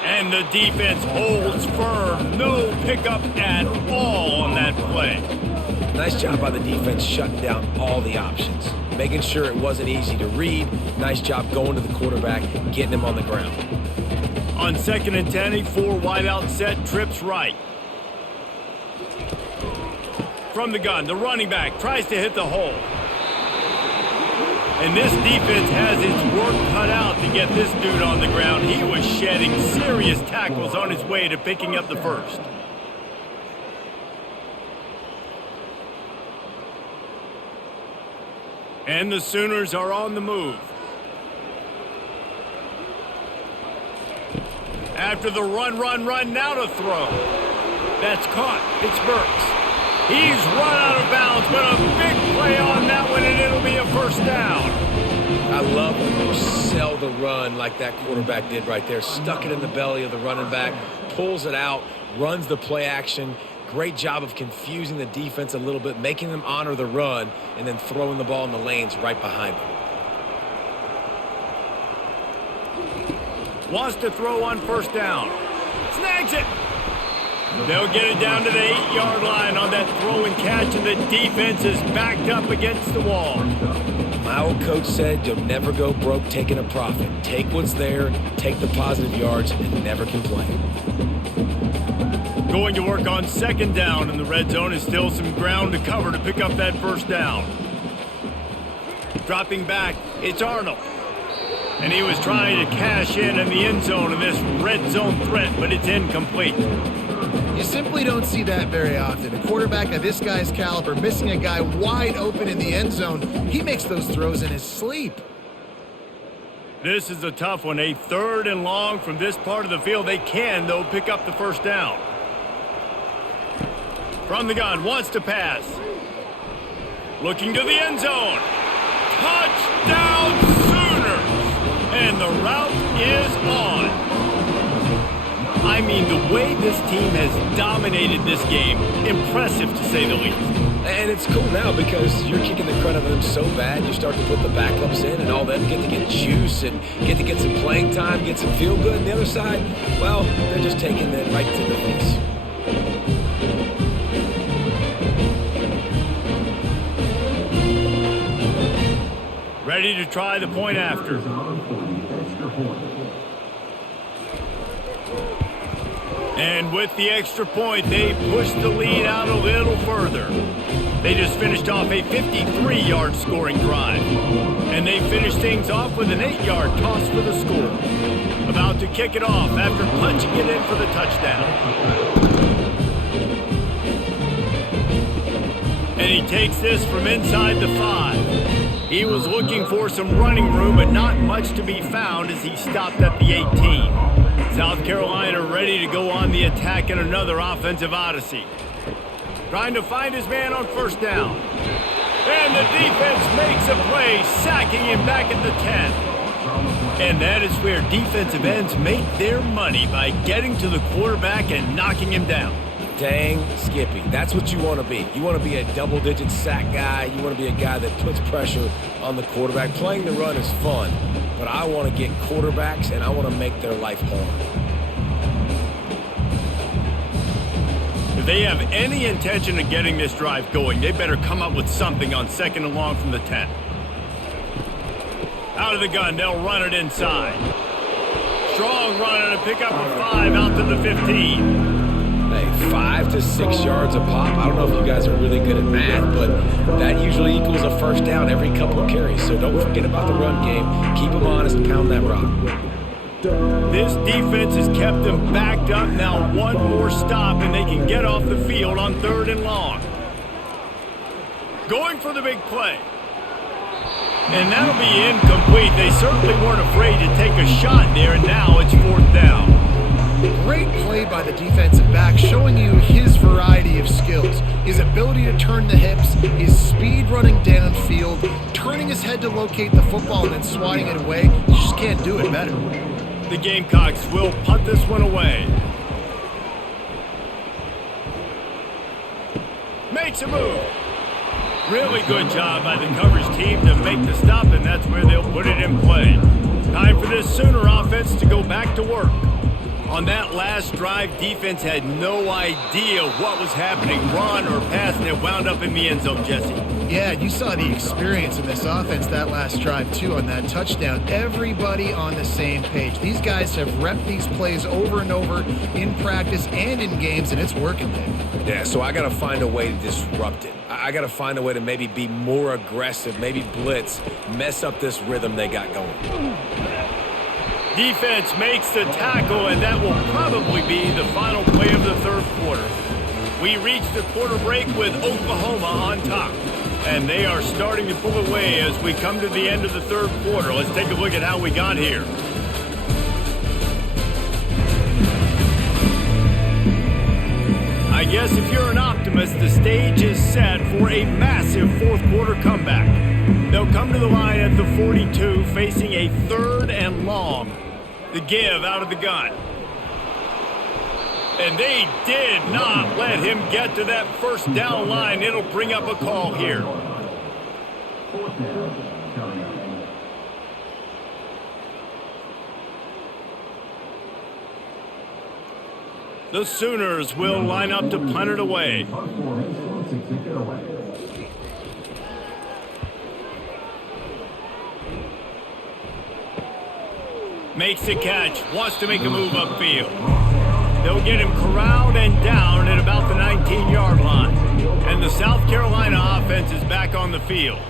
And the defense holds firm. No pickup at all on that play. Nice job by the defense shutting down all the options. Making sure it wasn't easy to read. Nice job going to the quarterback, getting him on the ground. On 2nd and 10, a 4 wide out set, trips right. From the gun, the running back tries to hit the hole. And this defense has its work cut out to get this dude on the ground. He was shedding serious tackles on his way to picking up the first. And the Sooners are on the move. After the run, now to throw. That's caught. It's Burks. He's run out of bounds, but a big play on that one, and it'll be a 1st down. I love when you sell the run like that quarterback did right there. Stuck it in the belly of the running back, pulls it out, runs the play action. Great job of confusing the defense a little bit, making them honor the run, and then throwing the ball in the lanes right behind them. Wants to throw on 1st down. Snags it. They'll get it down to the 8-yard line on that throw and catch, and the defense is backed up against the wall. My old coach said you'll never go broke taking a profit. Take what's there, take the positive yards, and never complain. Going to work on 2nd down, and the red zone is still some ground to cover to pick up that 1st down. Dropping back, it's Arnold. And he was trying to cash in the end zone of this red zone threat, but it's incomplete. You simply don't see that very often. A quarterback of this guy's caliber missing a guy wide open in the end zone. He makes those throws in his sleep. This is a tough one. A 3rd and long from this part of the field. They can, though, pick up the 1st down. From the gun, wants to pass. Looking to the end zone. Touchdown Sooners! And the route is on. I mean, the way this team has dominated this game, impressive to say the least. And it's cool now because you're kicking the crud out of them so bad, you start to put the backups in, and all them get to get juice and get to get some playing time, get some feel good. And the other side, well, they're just taking that right to the face. Ready to try the point after. And with the extra point, they push the lead out a little further. They just finished off a 53-yard scoring drive. And they finished things off with an 8-yard toss for the score. About to kick it off after punching it in for the touchdown. And he takes this from inside the 5. He was looking for some running room, but not much to be found as he stopped at the 18. South Carolina ready to go on the attack in another offensive odyssey. Trying to find his man on 1st down. And the defense makes a play, sacking him back at the 10. And that is where defensive ends make their money, by getting to the quarterback and knocking him down. Dang, Skippy, that's what you want to be. You want to be a double-digit sack guy. You want to be a guy that puts pressure on the quarterback. Playing the run is fun, but I want to get quarterbacks, and I want to make their life hard. If they have any intention of getting this drive going, they better come up with something on 2nd and long from the 10. Out of the gun, they'll run it inside. Strong run and a pickup of 5 out to the 15. Hey, 5 to 6 yards a pop. I don't know if you guys are really good at math, but that usually equals a 1st down every couple of carries. So don't forget about the run game. Keep them honest and pound that rock. This defense has kept them backed up. Now one more stop, and they can get off the field on 3rd and long. Going for the big play. And that'll be incomplete. They certainly weren't afraid to take a shot there, and now it's 4th down. Great play by the defensive back, showing you his variety of skills. His ability to turn the hips, his speed running downfield, turning his head to locate the football and then swatting it away. You just can't do it better. The Gamecocks will punt this one away. Makes a move. Really good job by the coverage team to make the stop, and that's where they'll put it in play. Time for this Sooner offense to go back to work. On that last drive, defense had no idea what was happening, run or pass, and it wound up in the end zone, Jesse. Yeah, you saw the experience in this offense that last drive, too, on that touchdown. Everybody on the same page. These guys have repped these plays over and over in practice and in games, and it's working, Dave. Yeah, so I got to find a way to disrupt it. I got to find a way to maybe be more aggressive, maybe blitz, mess up this rhythm they got going. Defense makes the tackle, and that will probably be the final play of the 3rd quarter. We reach the quarter break with Oklahoma on top, and they are starting to pull away as we come to the end of the 3rd quarter. Let's take a look at how we got here. I guess if you're an optimist, the stage is set for a massive 4th quarter comeback. They'll come to the line at the 42, facing a 3rd and long. The give out of the gun. And they did not let him get to that 1st down line. It'll bring up a call here. The Sooners will line up to punt it away. Makes the catch, wants to make a move upfield. They'll get him corralled and down at about the 19-yard line. And the South Carolina offense is back on the field.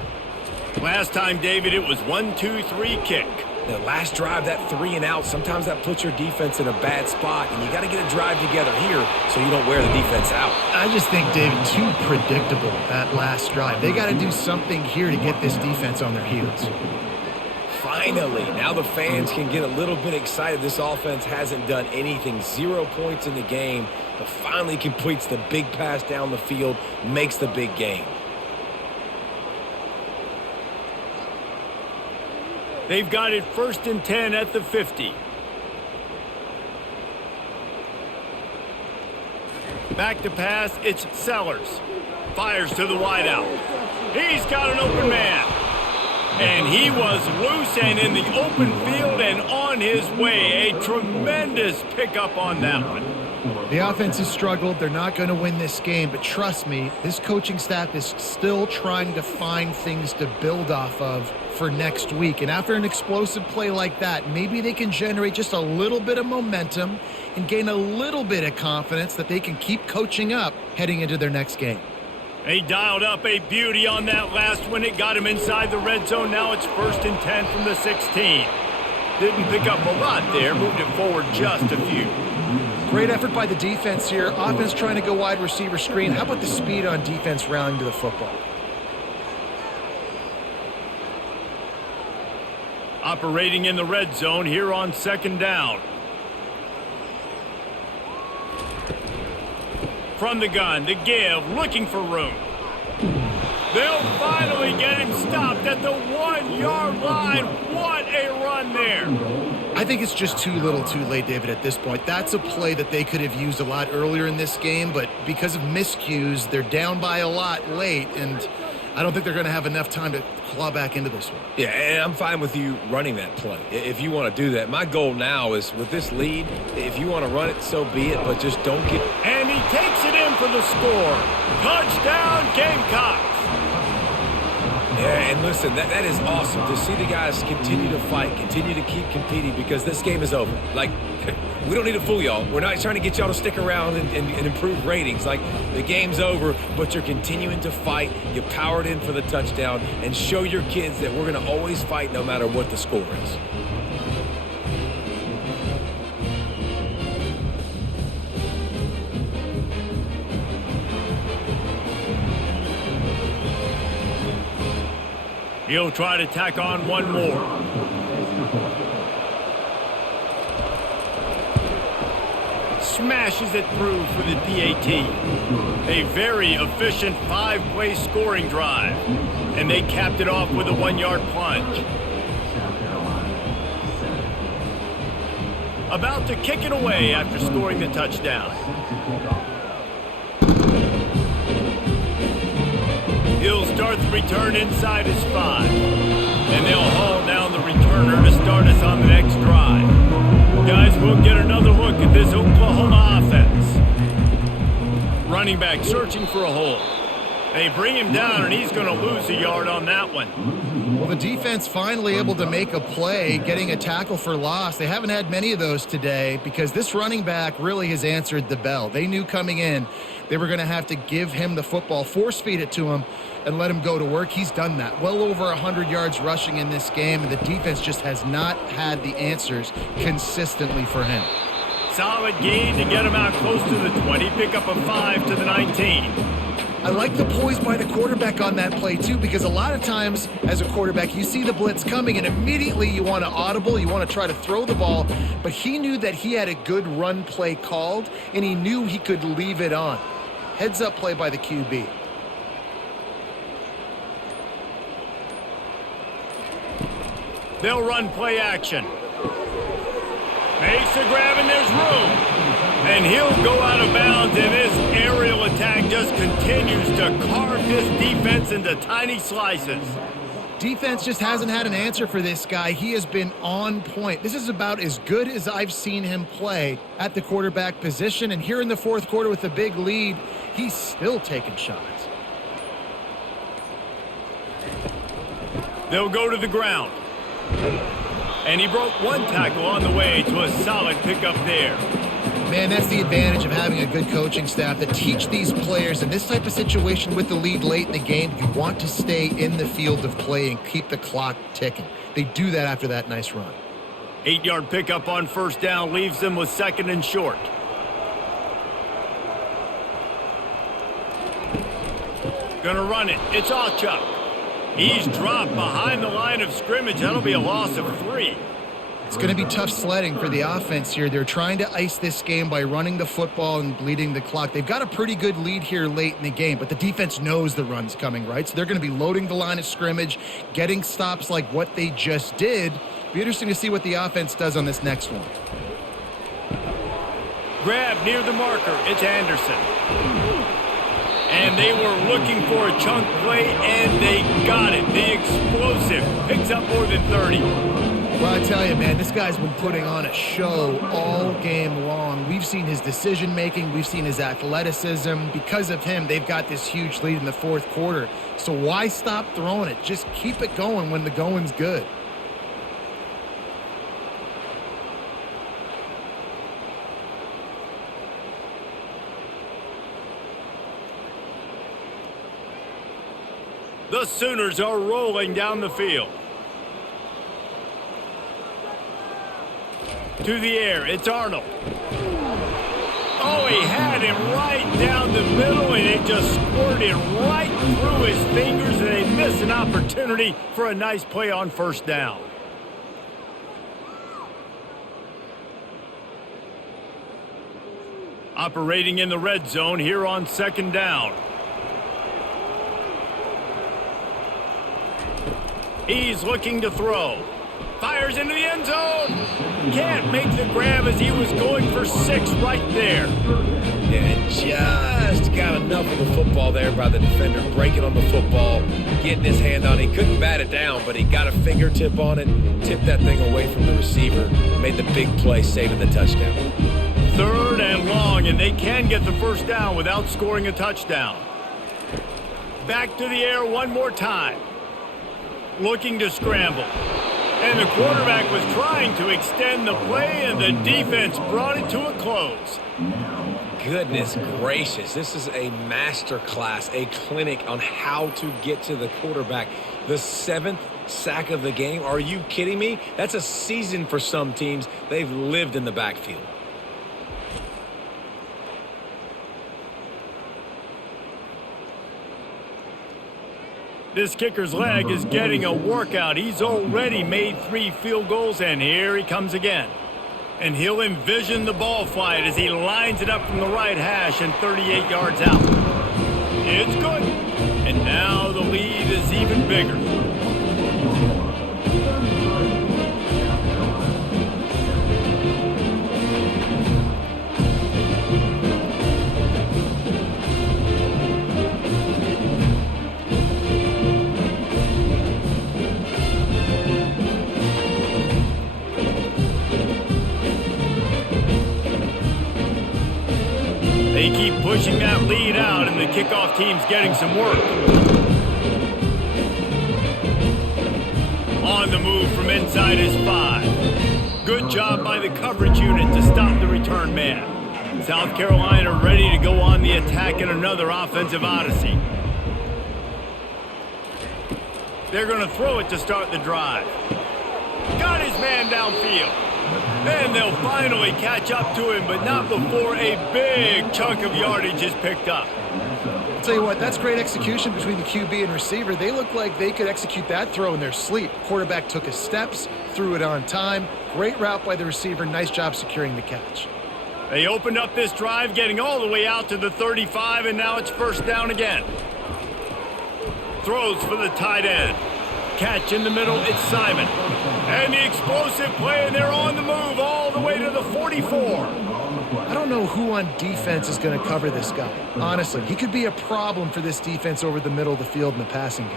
Last time, David, it was 1-2-3 kick. The last drive, that 3 and out, sometimes that puts your defense in a bad spot, and you got to get a drive together here so you don't wear the defense out. I just think, David, too predictable that last drive. They got to do something here to get this defense on their heels. Finally, now the fans can get a little bit excited. This offense hasn't done anything. 0 points in the game, but finally completes the big pass down the field, makes the big game. They've got it 1st and 10 at the 50. Back to pass, it's Sellers. Fires to the wideout. He's got an open man. And he was loose and in the open field and on his way. A tremendous pickup on that one. The offense has struggled. They're not going to win this game, but trust me, this coaching staff is still trying to find things to build off of for next week. And after an explosive play like that, maybe they can generate just a little bit of momentum and gain a little bit of confidence that they can keep coaching up heading into their next game. He dialed up a beauty on that last one. It got him inside the red zone. Now it's 1st and 10 from the 16. Didn't pick up a lot there. Moved it forward just a few. Great effort by the defense here. Offense trying to go wide receiver screen. How about the speed on defense rallying to the football? Operating in the red zone here on 2nd down. From the gun, the give, looking for room. They'll finally get him stopped at the 1-yard line. What a run there. I think it's just too little too late, David, at this point. That's a play that they could have used a lot earlier in this game, but because of miscues, they're down by a lot late, and I don't think they're going to have enough time to claw back into this one. Yeah, and I'm fine with you running that play if you want to do that. My goal now is with this lead, if you want to run it, so be it, but just don't get... And he takes it in for the score. Touchdown, Gamecocks. Yeah, and listen, that is awesome to see the guys continue to fight, continue to keep competing, because this game is over. Like, we don't need to fool y'all. We're not trying to get y'all to stick around and improve ratings. Like, the game's over, but you're continuing to fight. You powered in for the touchdown, and show your kids that we're going to always fight no matter what the score is. He'll try to tack on one more. Smashes it through for the PAT. A very efficient 5-play scoring drive. And they capped it off with a 1-yard plunge. About to kick it away after scoring the touchdown. He'll start the return inside his 5. And they'll haul down the returner to start us on the next drive. Guys, we'll get another look at this Oklahoma offense. Running back searching for a hole. They bring him down, and he's going to lose a yard on that one. Well, the defense finally able to make a play, getting a tackle for loss. They haven't had many of those today because this running back really has answered the bell. They knew coming in they were going to have to give him the football, force feed it to him, and let him go to work. He's done that. Well over 100 yards rushing in this game, and the defense just has not had the answers consistently for him. Solid gain to get him out close to the 20. Pick up a 5 to the 19. I like the poise by the quarterback on that play, too, because a lot of times as a quarterback, you see the blitz coming, and immediately you want to audible, you want to try to throw the ball, but he knew that he had a good run play called, and he knew he could leave it on. Heads-up play by the QB. They'll run play action. Makes the grab, and there's room. And he'll go out of bounds, and this aerial attack just continues to carve this defense into tiny slices. Defense just hasn't had an answer for this guy. He has been on point. This is about as good as I've seen him play at the quarterback position. And here in the fourth quarter with a big lead, he's still taking shots. They'll go to the ground. And he broke one tackle on the way to a solid pickup there. Man, that's the advantage of having a good coaching staff to teach these players in this type of situation with the lead late in the game. You want to stay in the field of play and keep the clock ticking. They do that after that nice run. 8-yard pickup on first down leaves them with 2nd and short. Gonna run it. It's Allchuck. He's dropped behind the line of scrimmage. That'll be a loss of 3. It's going to be tough sledding for the offense here. They're trying to ice this game by running the football and bleeding the clock. They've got a pretty good lead here late in the game, but the defense knows the run's coming, right? So they're going to be loading the line of scrimmage, getting stops like what they just did. Be interesting to see what the offense does on this next one. Grab near the marker. It's Anderson. And they were looking for a chunk play, and they got it. The explosive picks up more than 30. Well, I tell you, man, this guy's been putting on a show all game long. We've seen his decision-making. We've seen his athleticism. Because of him, they've got this huge lead in the fourth quarter. So why stop throwing it? Just keep it going when the going's good. The Sooners are rolling down the field. To the air, it's Arnold. Oh, he had him right down the middle, and it just squirted right through his fingers, and they missed an opportunity for a nice play on first down. Operating in the red zone here on 2nd down. He's looking to throw. Fires into the end zone. Can't make the grab as he was going for 6 right there. And just got enough of the football there by the defender, breaking on the football, getting his hand on it. He couldn't bat it down, but he got a fingertip on it, tipped that thing away from the receiver, made the big play, saving the touchdown. 3rd and long, and they can get the first down without scoring a touchdown. Back to the air one more time. Looking to scramble. And the quarterback was trying to extend the play, and the defense brought it to a close. Goodness gracious. This is a master class, a clinic on how to get to the quarterback. The 7th sack of the game. Are you kidding me? That's a season for some teams. They've lived in the backfield. This kicker's leg is getting a workout. He's already made 3 field goals, and here he comes again. And he'll envision the ball flight as he lines it up from the right hash and 38 yards out. It's good. And now the lead is even bigger. They keep pushing that lead out, and the kickoff team's getting some work. On the move from inside his 5. Good job by the coverage unit to stop the return man. South Carolina ready to go on the attack in another offensive odyssey. They're going to throw it to start the drive. Got his man downfield. And they'll finally catch up to him, but not before a big chunk of yardage is picked up. I'll tell you what, that's great execution between the QB and receiver. They look like they could execute that throw in their sleep. Quarterback took his steps, threw it on time. Great route by the receiver. Nice job securing the catch. They opened up this drive, getting all the way out to the 35, and now it's first down again. Throws for the tight end. Catch in the middle, it's Simon. And the explosive play, and they're on the move all the way to the 44. I don't know who on defense is going to cover this guy. Honestly, he could be a problem for this defense over the middle of the field in the passing game.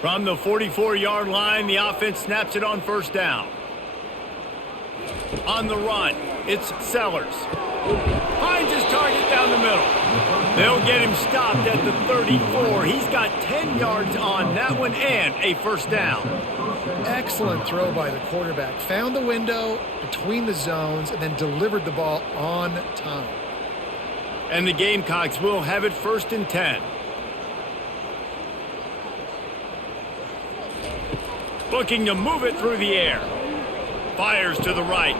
From the 44-yard line, the offense snaps it on first down. On the run, it's Sellers. Finds his target down the middle. They'll get him stopped at the 34. He's got 10 yards on that one and a first down. Excellent throw by the quarterback. Found the window between the zones and then delivered the ball on time. And the Gamecocks will have it first and 10. Looking to move it through the air. Fires to the right.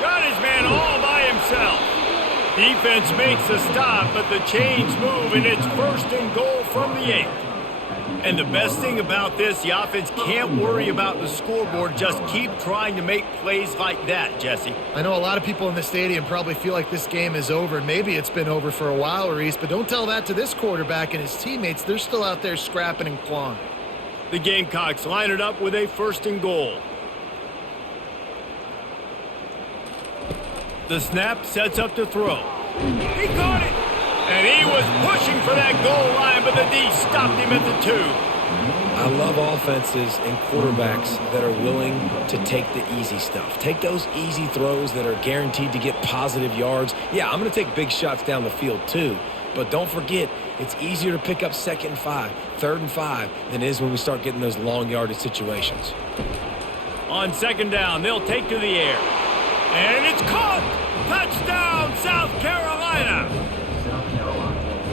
Got his man all by himself. Defense makes a stop, but the chains move, and it's first and goal from the 8. And the best thing about this, the offense can't worry about the scoreboard. Just keep trying to make plays like that, Jesse. I know a lot of people in the stadium probably feel like this game is over. Maybe it's been over for a while, Reese, but don't tell that to this quarterback and his teammates. They're still out there scrapping and clawing. The Gamecocks line it up with a first and goal. The snap sets up to throw. He caught it! And he was pushing for that goal line, but the D stopped him at the 2. I love offenses and quarterbacks that are willing to take the easy stuff. Take those easy throws that are guaranteed to get positive yards. Yeah, I'm going to take big shots down the field too. But don't forget, it's easier to pick up 2nd and 5, 3rd and 5 than it is when we start getting those long yardage situations. On 2nd down, they'll take to the air. And it's caught! Touchdown, South Carolina!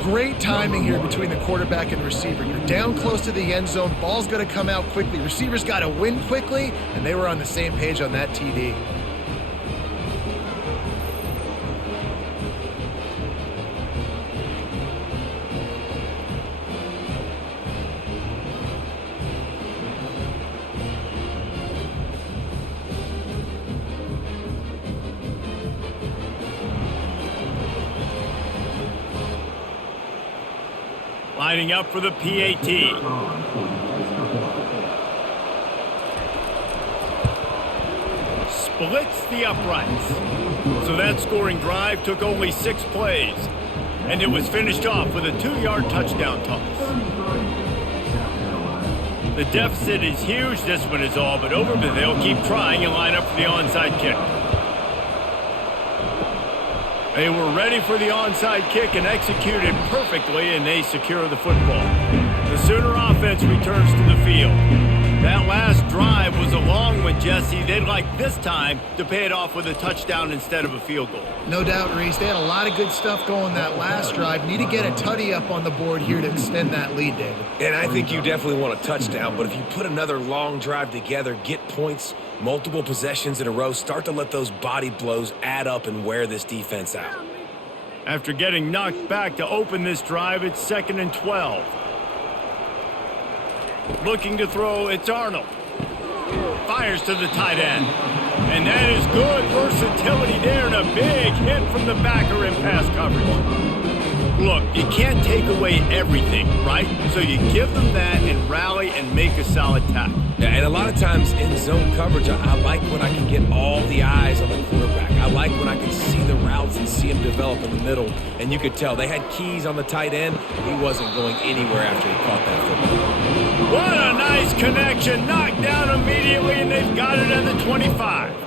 Great timing here between the quarterback and receiver. You're down close to the end zone. Ball's going to come out quickly. Receivers got to win quickly, and they were on the same page on that TD. Lining up for the PAT. Splits the uprights. So that scoring drive took only 6 plays. And it was finished off with a 2-yard touchdown toss. The deficit is huge. This one is all but over, but they'll keep trying and line up for the onside kick. They were ready for the onside kick and executed perfectly, and they secure the football. The Sooner offense returns to the field. That last drive was a long one, Jesse. They'd like this time to pay it off with a touchdown instead of a field goal. No doubt, Reese. They had a lot of good stuff going that last drive. Need to get a tutty up on the board here to extend that lead, David. And I think you definitely want a touchdown, but if you put another long drive together, get points, multiple possessions in a row, start to let those body blows add up and wear this defense out. After getting knocked back to open this drive, it's 2nd and 12. Looking to throw, it's Arnold. Fires to the tight end. And that is good versatility there and a big hit from the backer in pass coverage. Look, you can't take away everything, right? So you give them that and rally and make a solid tackle. Yeah, and a lot of times in zone coverage, I like when I can get all the eyes on the quarterback. I like when I can see the routes and see him develop in the middle. And you could tell they had keys on the tight end. He wasn't going anywhere after he caught that football. What a nice connection. Knocked down immediately, and they've got it at the 25.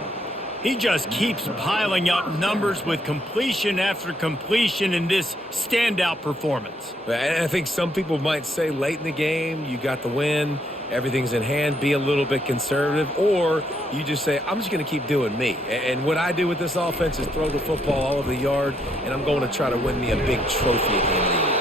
He just keeps piling up numbers with completion after completion in this standout performance. And I think some people might say late in the game, you got the win, everything's in hand, be a little bit conservative, or you just say, I'm just going to keep doing me. And what I do with this offense is throw the football all over the yard, and I'm going to try to win me a big trophy at the end of the year.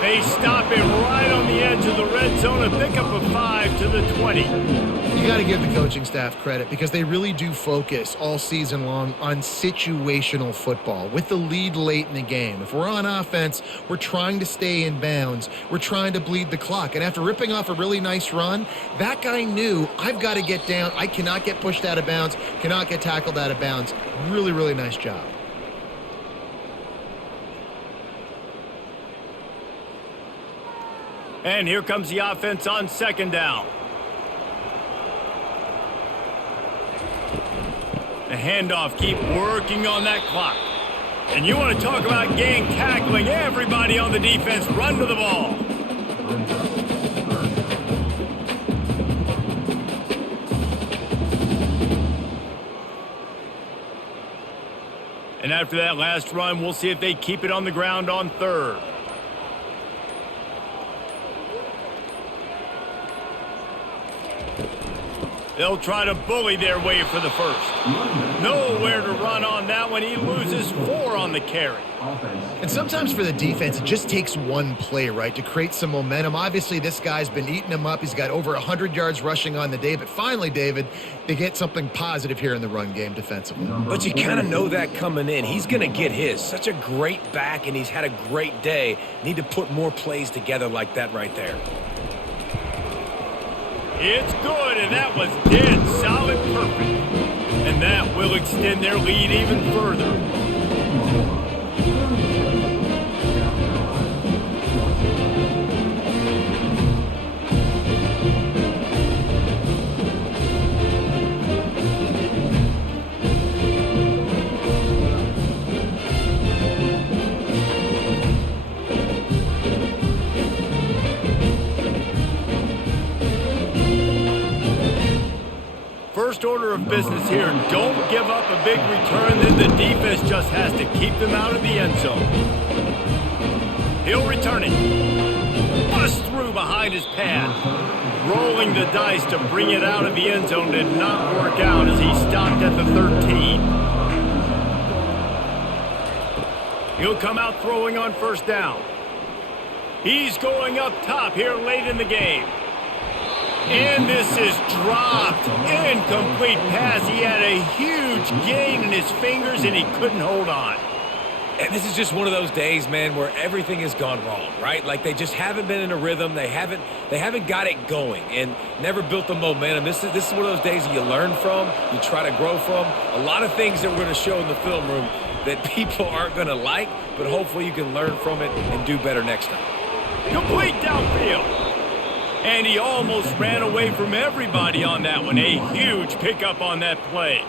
They stop him right on the edge of the red zone and pick up a 5 to the 20. You got to give the coaching staff credit because they really do focus all season long on situational football with the lead late in the game. If we're on offense, we're trying to stay in bounds. We're trying to bleed the clock. And after ripping off a really nice run, that guy knew I've got to get down. I cannot get pushed out of bounds, cannot get tackled out of bounds. Really, really nice job. And here comes the offense on 2nd down. The handoff, keep working on that clock. And you want to talk about gang tackling. Everybody on the defense run to the ball. And after that last run, we'll see if they keep it on the ground on 3rd. They'll try to bully their way for the first. Nowhere to run on that one. He loses 4 on the carry. And sometimes for the defense, it just takes one play, right, to create some momentum. Obviously, this guy's been eating him up. He's got over 100 yards rushing on the day. But finally, David, they get something positive here in the run game defensively. But you kind of know that coming in. He's going to get his. Such a great back, and he's had a great day. Need to put more plays together like that right there. It's good, and that was dead solid perfect. And that will extend their lead even further. First order of business here, don't give up a big return, then the defense just has to keep them out of the end zone. He'll return it. Bust through behind his pad. Rolling the dice to bring it out of the end zone did not work out as he stopped at the 13. He'll come out throwing on 1st down. He's going up top here late in the game. And this is dropped. Incomplete pass. He had a huge gain in his fingers, and he couldn't hold on. And this is just one of those days, man, where everything has gone wrong, right? Like they just haven't been in a rhythm. They haven't got it going and never built the momentum. This is one of those days that you learn from, you try to grow from. A lot of things that we're going to show in the film room that people aren't going to like, but hopefully you can learn from it and do better next time. Complete downfield. And he almost ran away from everybody on that one. A huge pickup on that play.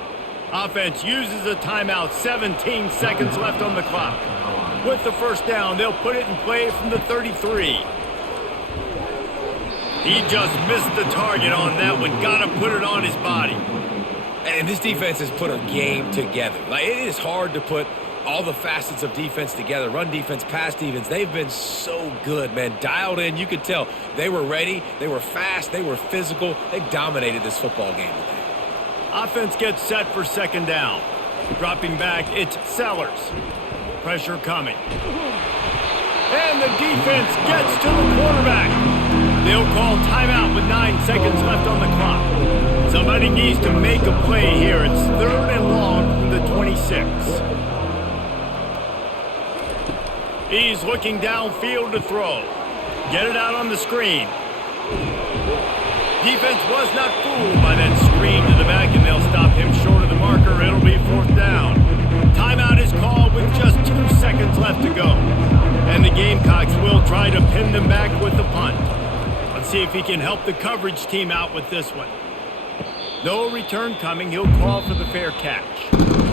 Offense uses a timeout. 17 seconds left on the clock. With the 1st down, they'll put it in play from the 33. He just missed the target on that one. Got to put it on his body. And this defense has put a game together. Like, it is hard to put all the facets of defense together. Run defense, pass defense. They've been so good, man. Dialed in. You could tell they were ready. They were fast. They were physical. They dominated this football game today. Offense gets set for 2nd down. Dropping back, it's Sellers. Pressure coming. And the defense gets to the quarterback. They'll call timeout with 9 seconds left on the clock. Somebody needs to make a play here. It's 3rd and long from the 26. He's looking downfield to throw. Get it out on the screen. Defense was not fooled by that screen to the back, and they'll stop him short of the marker. It'll be 4th down. Timeout is called with just 2 seconds left to go. And the Gamecocks will try to pin them back with the punt. Let's see if he can help the coverage team out with this one. No return coming. He'll call for the fair catch.